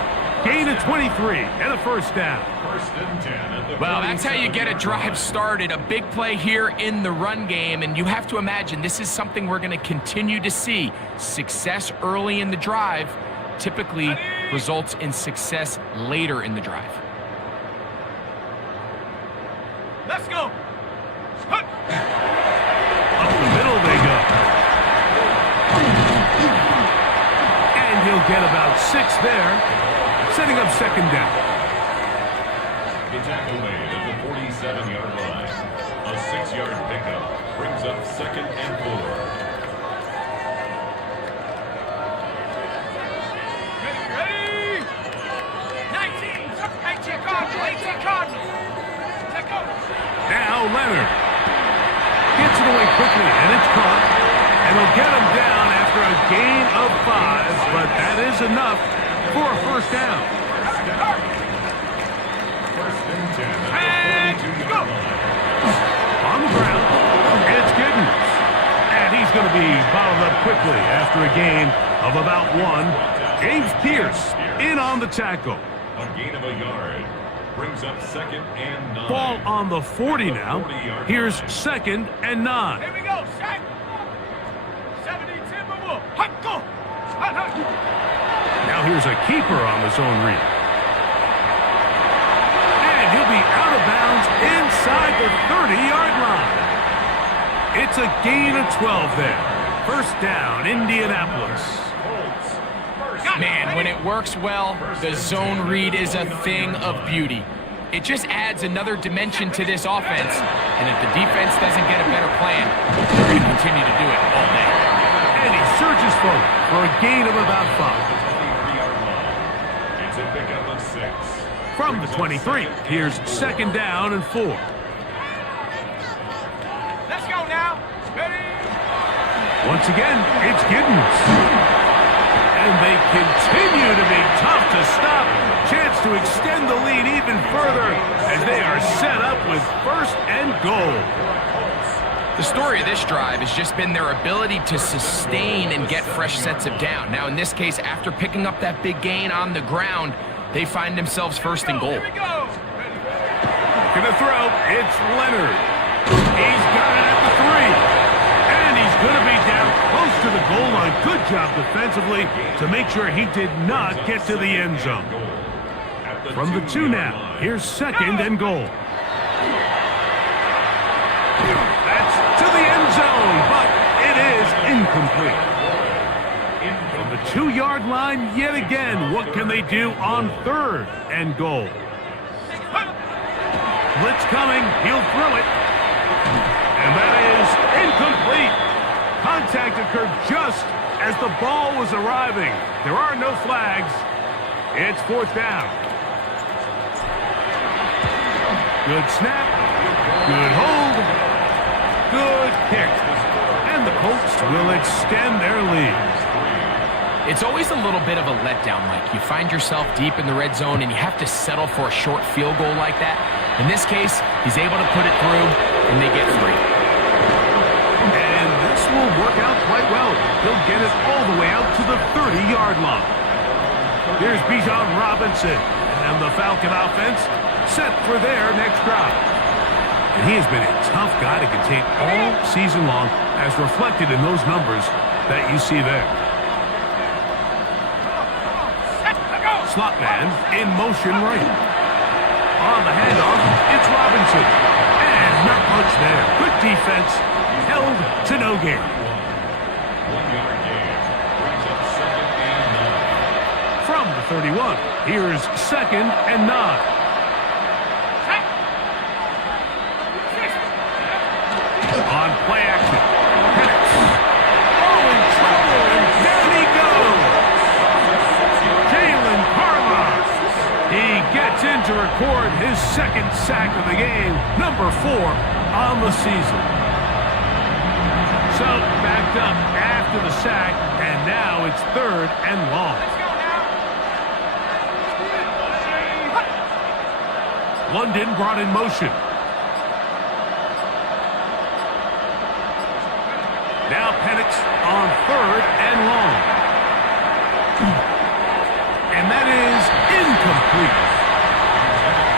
Gain of 23 and a first down. First and 10 at the Well, that's how you get a drive started. A big play here in the run game, and you have to imagine this is something we're going to continue to see. Success early in the drive typically results in success later in the drive. Let's go. Hup. Up the middle they go. And he'll get about 6 there, setting up second down. The tackle made at the 47-yard line. A 6-yard pickup brings up second and 4. Ready? 19. 18 Cardinals. 18 Cardinals. Take over. Now Leonard gets it away quickly, and it's caught. And he'll get him down after a gain of 5, but that is enough for a first down. First and 10 And at the 42-yard go. line. On the ground, it's Giddens. And he's going to be bottled up quickly after a gain of about 1. James Pierce in on the tackle. A gain of a yard brings up second and 9. Ball on the 40 now. Here's second and 9. Here we go. Set. 70 Timberwolf. Hut, go. Hut, hut. Now here's a keeper on the zone read. And he'll be out of bounds inside the 30-yard line. It's a gain of 12 there. First down, Indianapolis. Man, when it works well, the zone read is a thing of beauty. It just adds another dimension to this offense, and if the defense doesn't get a better plan, they're going to continue to do it all day. And he surges forward for a gain of about 5. It's a pickup of 6. From the 23, here's second down and 4. Let's go now. Ready? Once again, it's Giddens. And they continue to be tough to stop. Chance to extend the lead even further as they are set up with first and goal. The story of this drive has just been their ability to sustain and get fresh sets of down. Now, in this case, after picking up that big gain on the ground, they find themselves first and goal. Here we go. Gonna throw, it's Leonard. He's got it at the 3. And he's gonna be down close to the goal line. Good job defensively to make sure he did not get to the end zone. From the 2 now, here's second and goal. That's to the end zone, but it is incomplete. From the 2-yard line yet again, what can they do on third and goal? Blitz coming, he'll throw it. And that is incomplete. Contact occurred just as the ball was arriving. There are no flags. It's fourth down. Good snap. Good hold. Good kick. And the Colts will extend their lead. It's always a little bit of a letdown, Mike. You find yourself deep in the red zone and you have to settle for a short field goal like that. In this case, he's able to put it through and they get 3. And this will work out quite well. He'll get it all the way out to the 30-yard line. Here's Bijan Robinson and the Falcon offense set for their next drive. And he has been a tough guy to contain all season long, as reflected in those numbers that you see there. Slot man in motion right. On the handoff, it's Robinson. And not much there. Good defense. Held to no gain. 1-yard gain brings up second and 9. From the 31, here's second and 9. On play action. Penix. Oh, in trouble, and down he goes. Jalen Carlos. He gets in to record his second sack of the game, number 4 on the season. So, backed up after the sack, and now it's 3rd and long. London brought in motion. Now Penix on 3rd and long. And that is incomplete.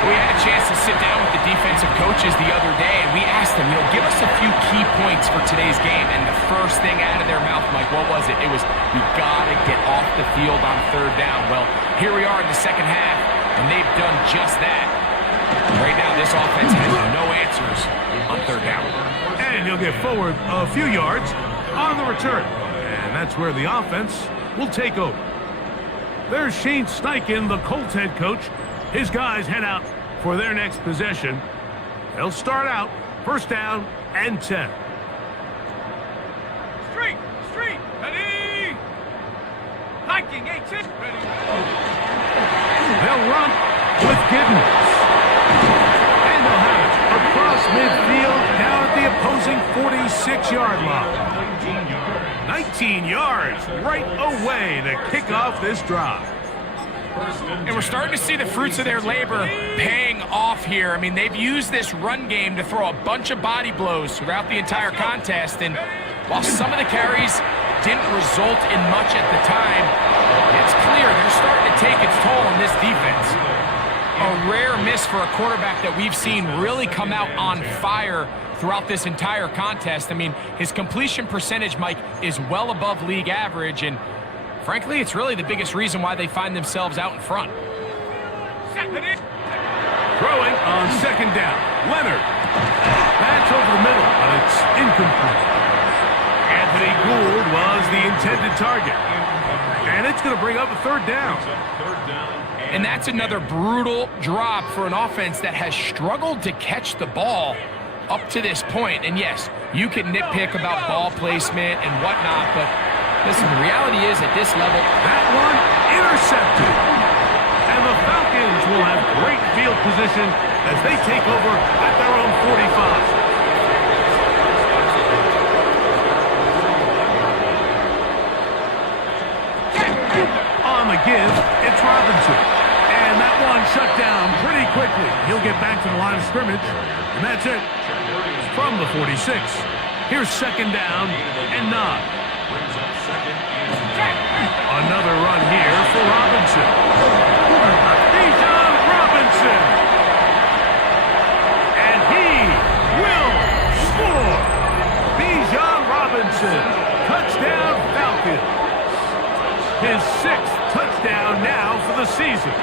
We had a chance to sit down with the defensive coaches the other day, and we asked them, give us a few key points for today's game. And the first thing out of their mouth, Mike, what was it? It was, we got to get off the field on 3rd down. Well, here we are in the second half, and they've done just that. Right now, this offense has no answers on 3rd down. And he'll get forward a few yards on the return. And that's where the offense will take over. There's Shane Steichen, the Colts head coach. His guys head out for their next possession. They'll start out 1st down and 10. Street, ready. Hiking, 8-10, ready. They'll run with Giddens. And they'll have it across midfield down at the opposing 46-yard line. 19 yards right away to kick off this drive. And we're starting to see the fruits of their labor paying off here. I mean, they've used this run game to throw a bunch of body blows throughout the entire contest. And while some of the carries didn't result in much at the time, it's clear they're starting to take its toll on this defense. A rare miss for a quarterback that we've seen really come out on fire throughout this entire contest. I mean, his completion percentage, Mike, is well above league average, and frankly, it's really the biggest reason why they find themselves out in front. Throwing on 2nd down. Leonard. That's over the middle, but it's incomplete. Anthony Gould was the intended target. And it's going to bring up a 3rd down. And that's another brutal drop for an offense that has struggled to catch the ball up to this point. And yes, you can nitpick about ball placement and whatnot, but listen, the reality is at this level, that one intercepted. And the Falcons will have great field position as they take over at their own 45. On the give, it's Robinson. And that one shut down pretty quickly. He'll get back to the line of scrimmage. And that's it from the 46. Here's 2nd down and 9. Another run here for Robinson. Bijan Robinson. And he will score. Bijan Robinson. Touchdown Falcons. His 6th touchdown now for the season.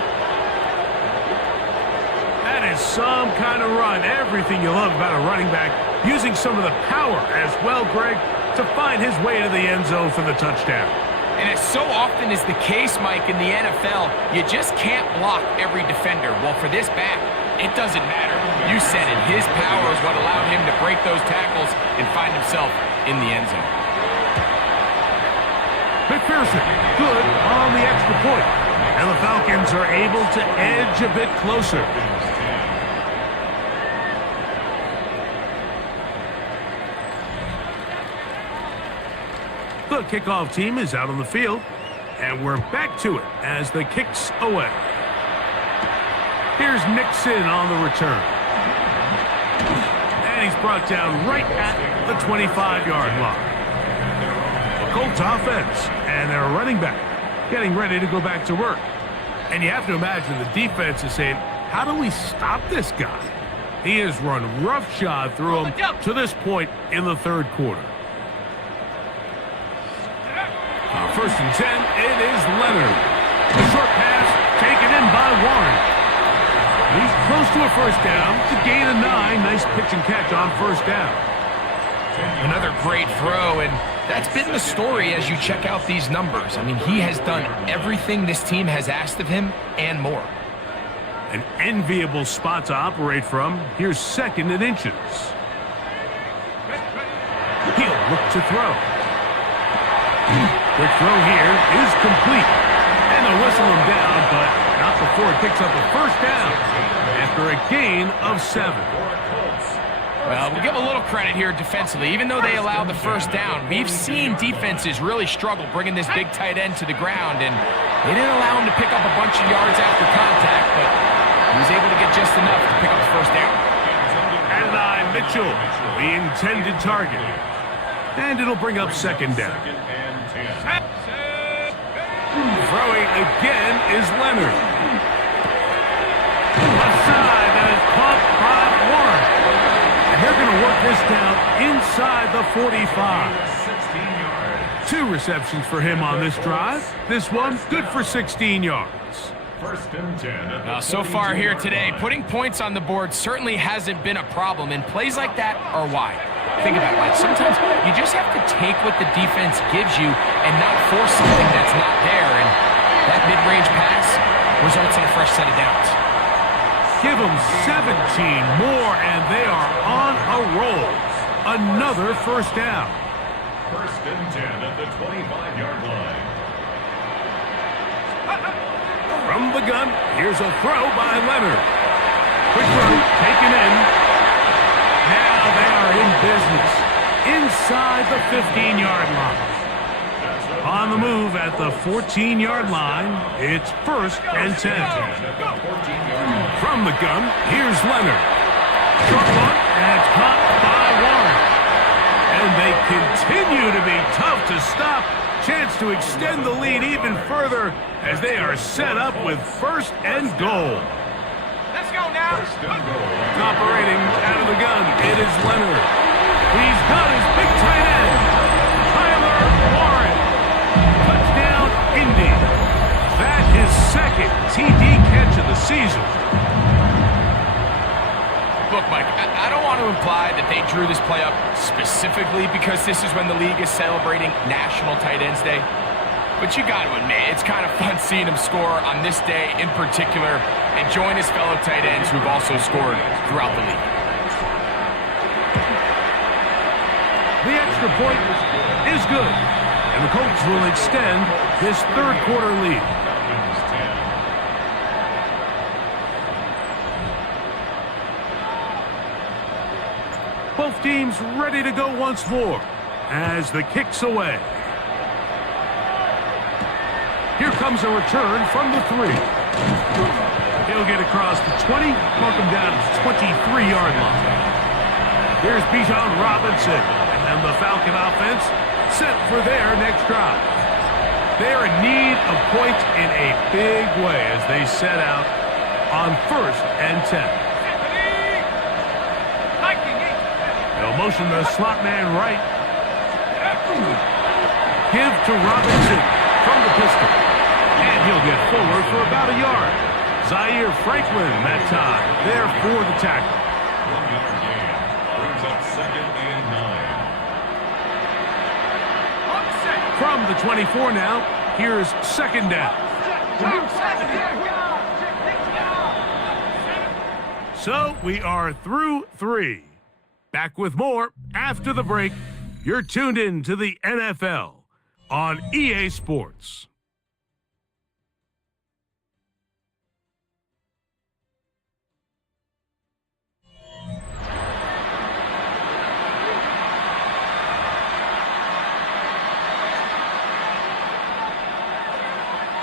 That is some kind of run. Everything you love about a running back. Using some of the power as well, Greg, to find his way to the end zone for the touchdown. and as so often is the case, Mike, in the NFL, you just can't block every defender. Well, for this back, it doesn't matter. You said it. His power is what allowed him to break those tackles and find himself in the end zone. McPherson, good on the extra point. And the Falcons are able to edge a bit closer. The kickoff team is out on the field, and we're back to it as the kick's away. Here's Nixon on the return. And he's brought down right at the 25-yard line. The Colts offense and their running back getting ready to go back to work. And you have to imagine the defense is saying, how do we stop this guy? He has run roughshod through him to this point in the third quarter. First and 10, it is Leonard. A short pass taken in by Warren. He's close to a first down to gain a 9. Nice pitch and catch on first down. Another great throw, and that's been the story as you check out these numbers. I mean, he has done everything this team has asked of him and more. An enviable spot to operate from. Here's second and inches. look to throw. Quick throw here is complete. And they'll whistle him down, but not before it picks up a first down after a gain of 7. Well, we'll give a little credit here defensively. Even though they allowed the first down, we've seen defenses really struggle bringing this big tight end to the ground, and they didn't allow him to pick up a bunch of yards after contact, but he was able to get just enough to pick up the first down. Adonai Mitchell, the intended target. And it'll bring up second down. Throwing again is Leonard. Left side, that is caught by Warren. And they're going to work this down inside the 45. 2 receptions for him on this drive. This one good for 16 yards. First and 10. So far here today, putting points on the board certainly hasn't been a problem, and plays like that are why. Think about it, like sometimes you just have to take what the defense gives you and not force something that's not there, and that mid-range pass results in a fresh set of downs. Give them 17 more, and they are on a roll. Another first down. First and 10 at the 25-yard line. From the gun, here's a throw by Leonard. Quick throw, taken in. Now they are in business. Inside the 15-yard line. On the move at the 14-yard line, it's first and 10. From the gun, here's Leonard. Short one, and it's caught by Warren. And they continue to be tough to stop. Chance to extend the lead even further as they are set up with first and goal. Let's go now. Operating out of the gun, it is Leonard. He's got his big tight end, Tyler Warren. Touchdown, Indy. That is second TD catch of the season. Look, Mike, I don't want to imply that they drew this play up specifically because this is when the league is celebrating National Tight Ends Day. But you got to admit, it's kind of fun seeing him score on this day in particular and join his fellow tight ends who've also scored throughout the league. The extra point is good, and the Colts will extend this third quarter lead. Both teams ready to go once more as the kick's away. Here comes a return from the 3. He'll get across the 20, welcome down to the 23-yard line. Here's Bijan Robinson, and the Falcon offense set for their next drive. They're in need of points in a big way as they set out on first and 10. They'll motion the slot man right. Give to Robinson from the pistol. And he'll get forward for about a yard. Zaire Franklin that time there for the tackle. 1-yard gain. Brings up second and 9. From the 24 now, here's second down. So we are through 3. Back with more after the break. You're tuned in to the NFL on EA Sports.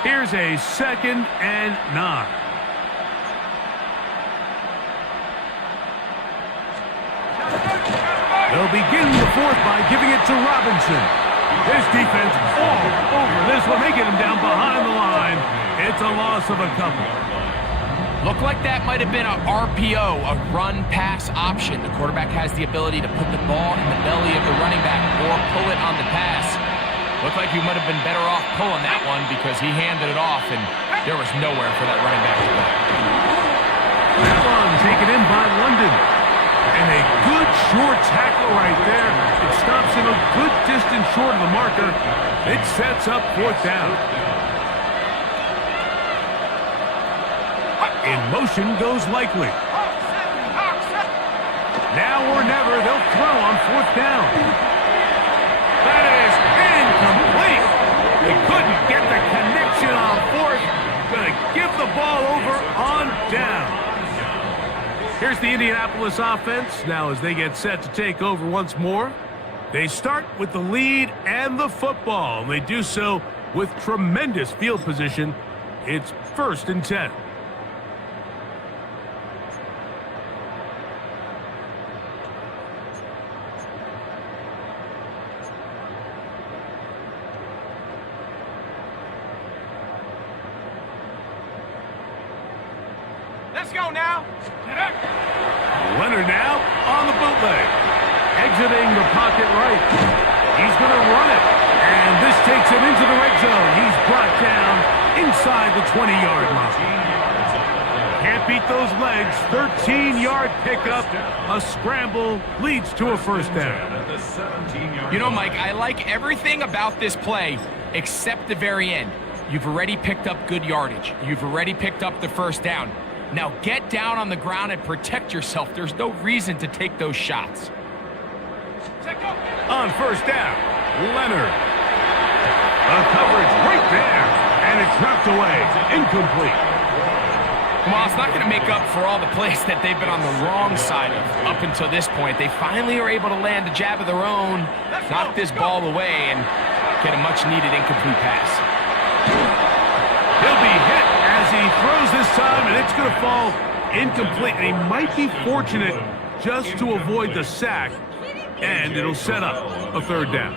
Here's a second and 9. They'll begin the fourth by giving it to Robinson. This defense all over this one. They get him down behind the line. It's a loss of a couple. Looked like that might have been a RPO, a run-pass option. The quarterback has the ability to put the ball in the belly of the running back or pull it on the pass. Looked like he might have been better off pulling that one because he handed it off, and there was nowhere for that running back to go. That one taken in by London. And a good short tackle right there. It stops him a good distance short of the marker. It sets up fourth down. In motion goes Likely. Now or never, they'll throw on fourth down. That is incomplete. They couldn't get the connection on fourth. Gonna give the ball over on down. Here's the Indianapolis offense. Now as they get set to take over once more, they start with the lead and the football. And they do so with tremendous field position. It's 1st and 10. Let's go now. Leonard now on the bootleg. Exiting the pocket right. He's going to run it. And this takes him into the red zone. He's brought down inside the 20-yard line. Can't beat those legs. 13-yard pickup. A scramble leads to a first down. You know, Mike, I like everything about this play except the very end. You've already picked up good yardage. You've already picked up the first down. Now get down on the ground and protect yourself. There's no reason to take those shots. On first down, Leonard. A coverage right there, and it's knocked away. Incomplete. Well, it's not going to make up for all the plays that they've been on the wrong side of up until this point. They finally are able to land a jab of their own, knock this ball away, and get a much-needed incomplete pass. He'll be hit as he throws this time, and it's going to fall incomplete. And he might be fortunate just to avoid the sack, and it'll set up a third down.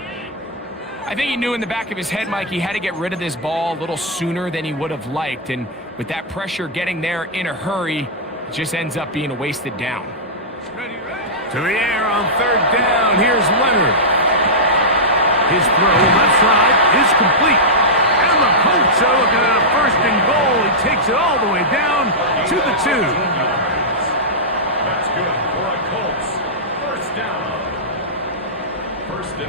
I think he knew in the back of his head, Mike, he had to get rid of this ball a little sooner than he would have liked. And with that pressure getting there in a hurry, it just ends up being a wasted down. To the air on third down. Here's Leonard. His throw left side is complete. And the Colts are looking at a 1st and goal. He takes it all the way down to the 2. That's good for a Colts. First down.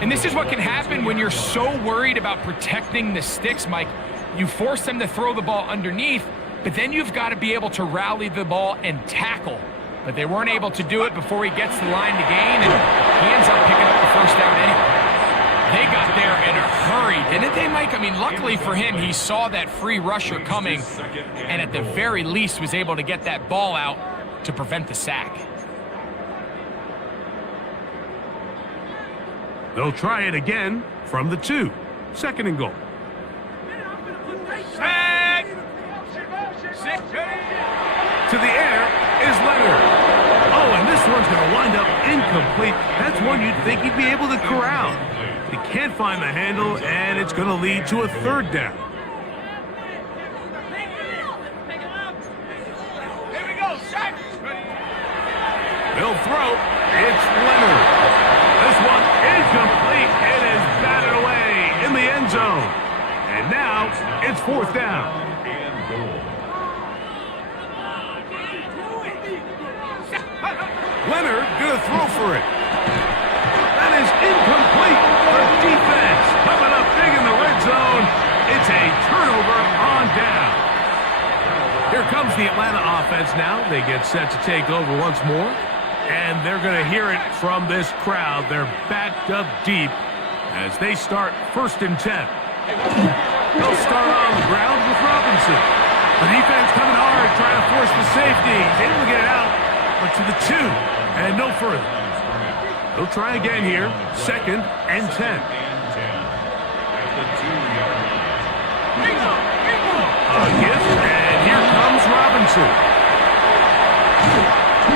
And this is what can happen when you're so worried about protecting the sticks, Mike. You force them to throw the ball underneath, but then you've got to be able to rally the ball and tackle. But they weren't able to do it before he gets the line to gain, and he ends up picking up the first down anyway. They got there in a hurry, didn't they, Mike? I mean, luckily for him, he saw that free rusher coming, and at the very least was able to get that ball out to prevent the sack. They'll try it again from the 2. 2nd and goal. Sack. To the air is Leonard. Oh, and this one's going to wind up incomplete. That's one you'd think he'd be able to corral. He can't find the handle, and it's going to lead to a third down. Here we go, sack. They'll throw. It's Leonard. This one incomplete. It is batted away in the end zone. And now it's 4th down. And goal. Leonard gonna throw for it. That is incomplete. The defense coming up big in the red zone. It's a turnover on down. Here comes the Atlanta offense now. They get set to take over once more. And they're going to hear it from this crowd. They're backed up deep as they start 1st and 10. They'll start on the ground with Robinson. The defense coming hard, trying to force the safety. He's able to get it out, but to the 2 and no further. They'll try again here, 2nd and 10. At the 2-yard line. A gift, and here comes Robinson.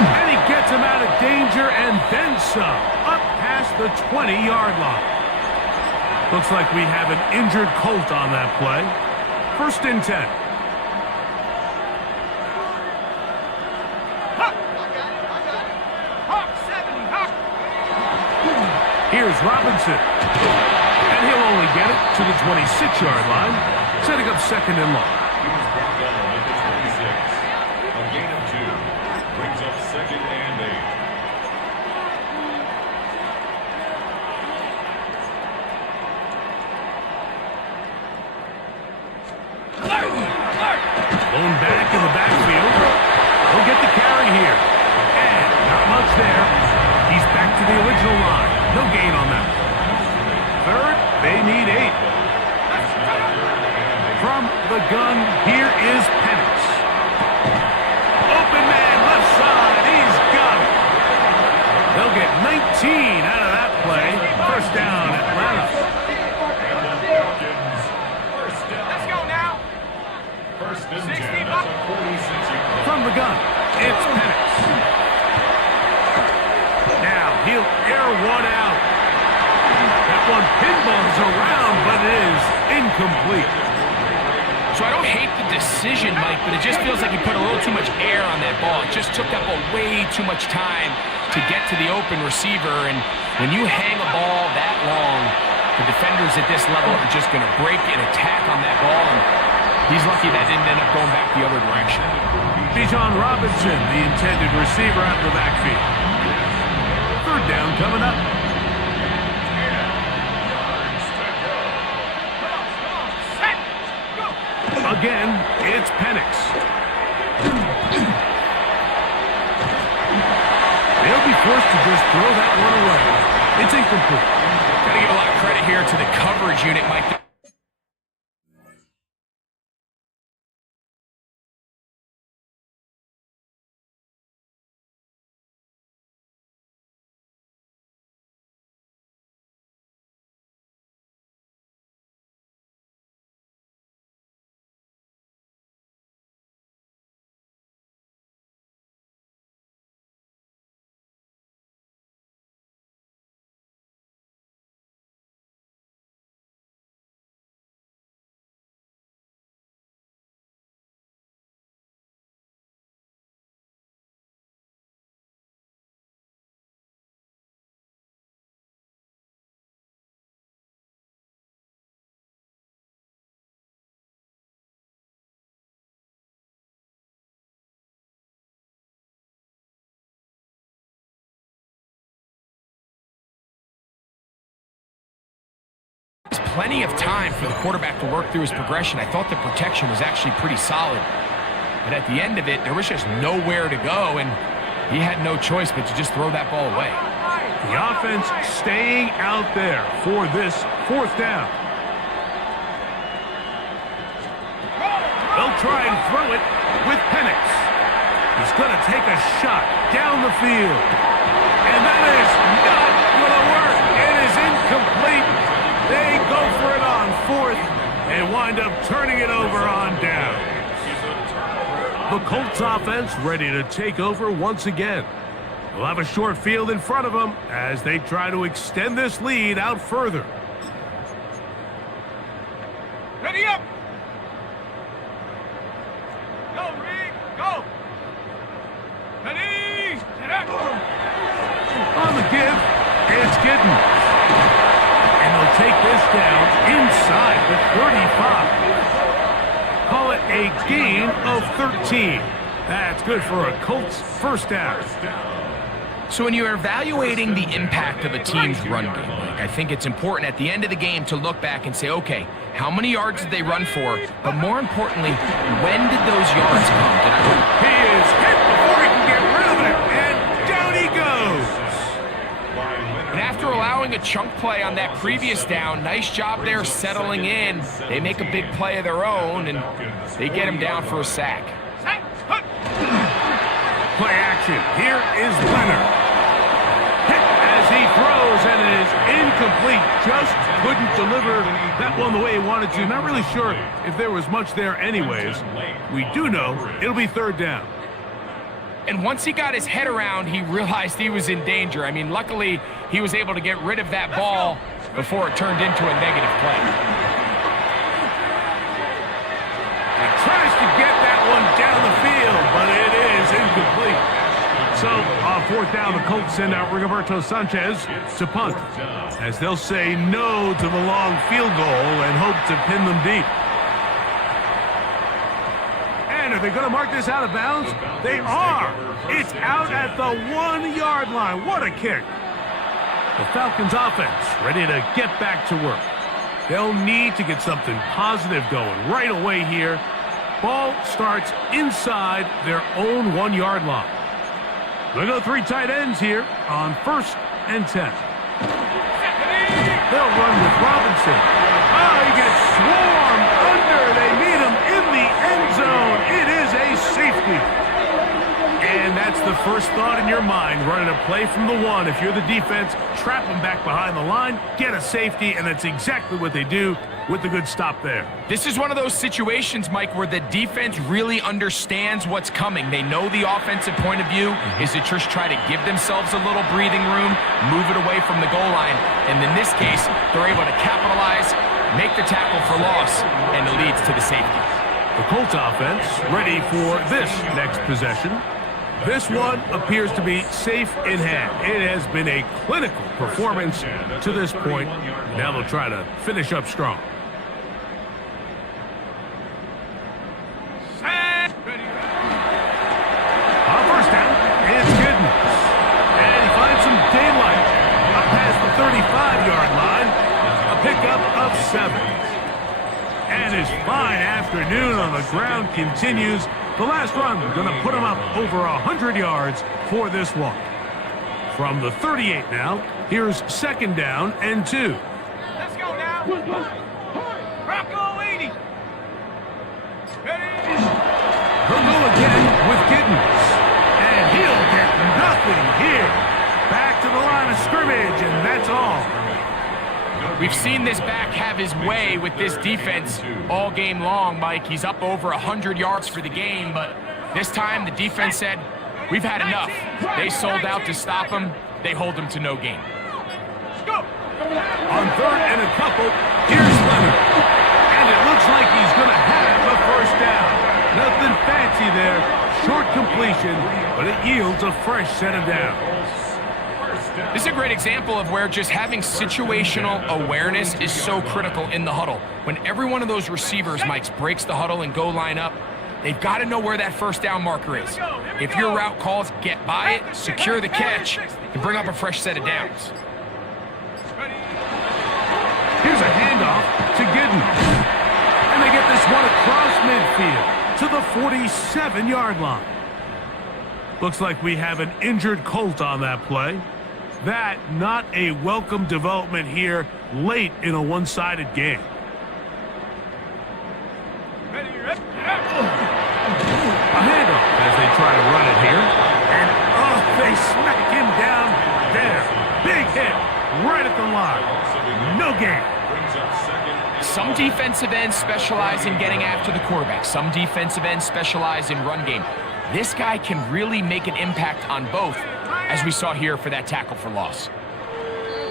And he gets him out of danger and then some, up past the 20-yard line. Looks like we have an injured Colt on that play. 1st and 10. Here's Robinson. And he'll only get it to the 26-yard line, setting up 2nd and long. He's brought down at the 26. A gain of 2. Brings up 2nd and 8. Going back in the backfield. He'll get the carry here. And not much there. He's back to the original line. No gain on that. 3rd They need 8. From the gun, here is Penix. Open man, left side. He's got it. They'll get 19 out of that play. First down, Atlanta. Let's go now. First and 60 10 bucks. at the 46-yard. From the gun, it's Penix. Now he'll air one out. That one pinballs around, but it is incomplete. So I don't hate the decision, Mike, but it just feels like he put a little too much air on that ball. It just took up way too much time to get to the open receiver. And when you hang a ball that long, the defenders at this level are just going to break and attack on that ball. And he's lucky that didn't end up going back the other direction. Bijan Robinson, the intended receiver out of the backfield. Third down coming up. Again, it's Penix. They'll be forced to just throw that one away. It's incomplete. Got to give a lot of credit here to the coverage unit, Mike. Plenty of time for the quarterback to work through his progression. I thought the protection was actually pretty solid. But at the end of it, there was just nowhere to go, and he had no choice but to just throw that ball away. The offense staying out there for this fourth down. They'll try and throw it with Penix. He's going to take a shot down the field. And that is not going to work. It is incomplete. They go for it on fourth and wind up turning it over on down. The Colts offense ready to take over once again. They'll have a short field in front of them as they try to extend this lead out further. Ready up. Go, Reed. Go. Ready. Set up. On the give, it's Giddens. And they'll take this down inside the 35. Call it a gain of 13. That's good for a Colts first down. So when you're evaluating the impact of a team's run game, I think it's important at the end of the game to look back and say, okay, how many yards did they run for? But more importantly, when did those yards come? He is hit before he can get rid of it, and down he goes. And after allowing a chunk play on that previous down, nice job there settling in. They make a big play of their own, and they get him down for a sack. Play action. Here is Leonard. Hit as he throws, and it is incomplete. Just couldn't deliver that one the way he wanted to. Not really sure if there was much there anyways. We do know it'll be third down. And once he got his head around, he realized he was in danger. I mean, luckily, he was able to get rid of that ball before it turned into a negative play. He tries to get that one down the field, but it is incomplete. So, on fourth down, the Colts send out Rigoberto Sanchez to punt, as they'll say no to the long field goal and hope to pin them deep. And are they going to mark this out of bounds? They are. It's out at the 1 yard line. What a kick. The Falcons offense ready to get back to work. They'll need to get something positive going right away here. Ball starts inside their own 1 yard line. We'll go 3 tight ends here on 1st and 10. They'll run with Robinson. Oh, he gets swarmed under. They meet him in the end zone. It is a safety. And that's the first thought in your mind, running a play from the one. If you're the defense, trap them back behind the line, get a safety, and that's exactly what they do with the good stop there. This is one of those situations, Mike, where the defense really understands what's coming. They know the offensive point of view is to just try to give themselves a little breathing room, move it away from the goal line, and in this case, they're able to capitalize, make the tackle for loss, and it leads to the safety. The Colts offense ready for this next possession. This one appears to be safe in hand. It has been a clinical performance to this point. Now they'll try to finish up strong. On first down, it's Giddens. And he finds some daylight up past the 35-yard line. A pickup of 7. And his fine afternoon on the ground continues. The last run going to put him up over 100 yards for this one. From the 38 now, here's second down and 2. Let's go now. Rocco 80. He'll go again with Giddens. And he'll get nothing here. Back to the line of scrimmage, and that's all. We've seen this back have his way with this defense all game long, Mike. He's up over 100 yards for the game, but this time the defense said, we've had enough. They sold out to stop him. They hold him to no gain. On third and a couple, here's Leonard. And it looks like he's going to have the first down. Nothing fancy there. Short completion, but it yields a fresh set of downs. This is a great example of where just having situational awareness is so critical in the huddle. When every one of those receivers, Mike, breaks the huddle and go line up, they've got to know where that first down marker is. If your route calls, get by it, secure the catch, and bring up a fresh set of downs. Here's a handoff to Giddens. And they get this one across midfield to the 47-yard line. Looks like we have an injured Colt on that play. That not a welcome development here late in a one-sided game. A handoff as they try to run it here. And, they smack him down there. Big hit right at the line. No gain. Some defensive ends specialize in getting after the quarterback. Some defensive ends specialize in run game. This guy can really make an impact on both, as we saw here for that tackle for loss.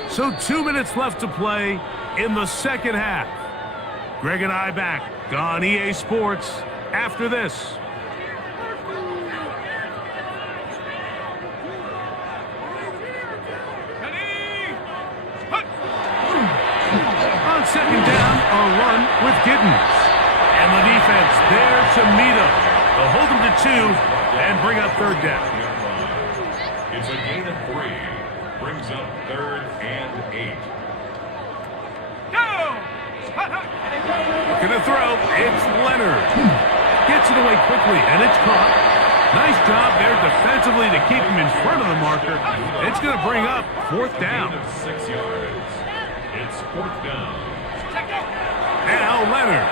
So 2 minutes left to play in the second half. Greg and I back on EA Sports after this. On second down, a run with Giddens. And the defense there to meet him. They'll hold him to 2 and bring up third down. It's a gain of 3. Brings up third and 8. Looking to throw, it's Leonard. Gets it away quickly, and it's caught. Nice job there defensively to keep him in front of the marker. It's going to bring up fourth down. 6 yards. It's fourth down. Now Leonard.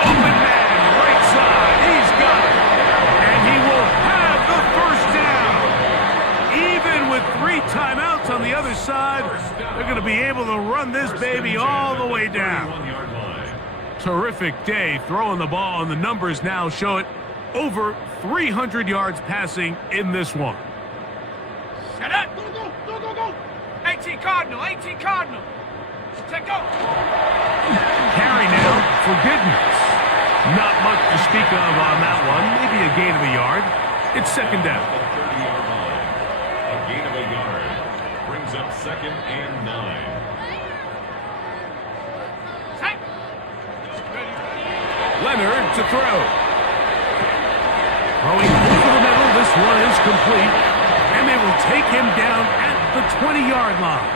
Open man, right side. He's got it. And he will have the first down. Even with 3 timeouts on the other side, they're going to be able to run this baby all the way down. Terrific day throwing the ball, and the numbers now show it. Over 300 yards passing in this one. Set up. Go. 18 Cardinal. Take go. Carry now for Giddens. Not much to speak of on that one. Maybe a gain of a yard. It's second down. A gain of a yard. Brings up second and 9. Leonard to throw. Throwing over the middle. This one is complete. And they will take him down at the 20-yard line.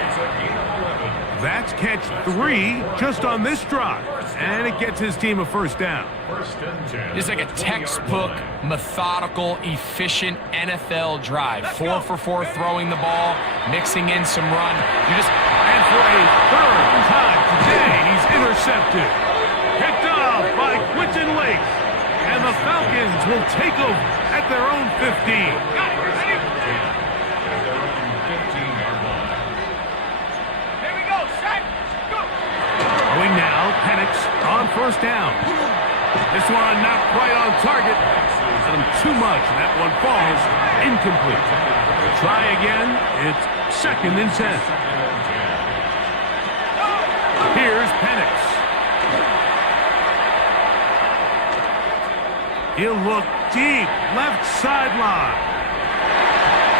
That's catch 3 just on this drive, and it gets his team a first down. First and 10. It's like a textbook, methodical, efficient NFL drive. 4 for 4 throwing the ball, mixing in some run. And for a third time today, he's intercepted. Picked off by Quentin Lake. And the Falcons will take over at their own 15. Going now, Penix on first down. This one not quite on target. Too much, and that one falls incomplete. Try again. It's 2nd and 10. Here's Penix. He'll look deep, left sideline.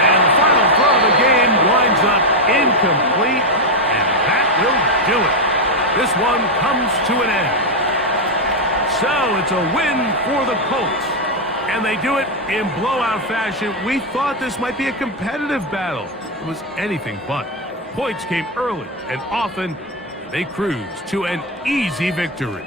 And the final throw of the game winds up incomplete, and that will do it. This one comes to an end. So it's a win for the Colts. And they do it in blowout fashion. We thought this might be a competitive battle. It was anything but. Points came early, and often they cruised to an easy victory.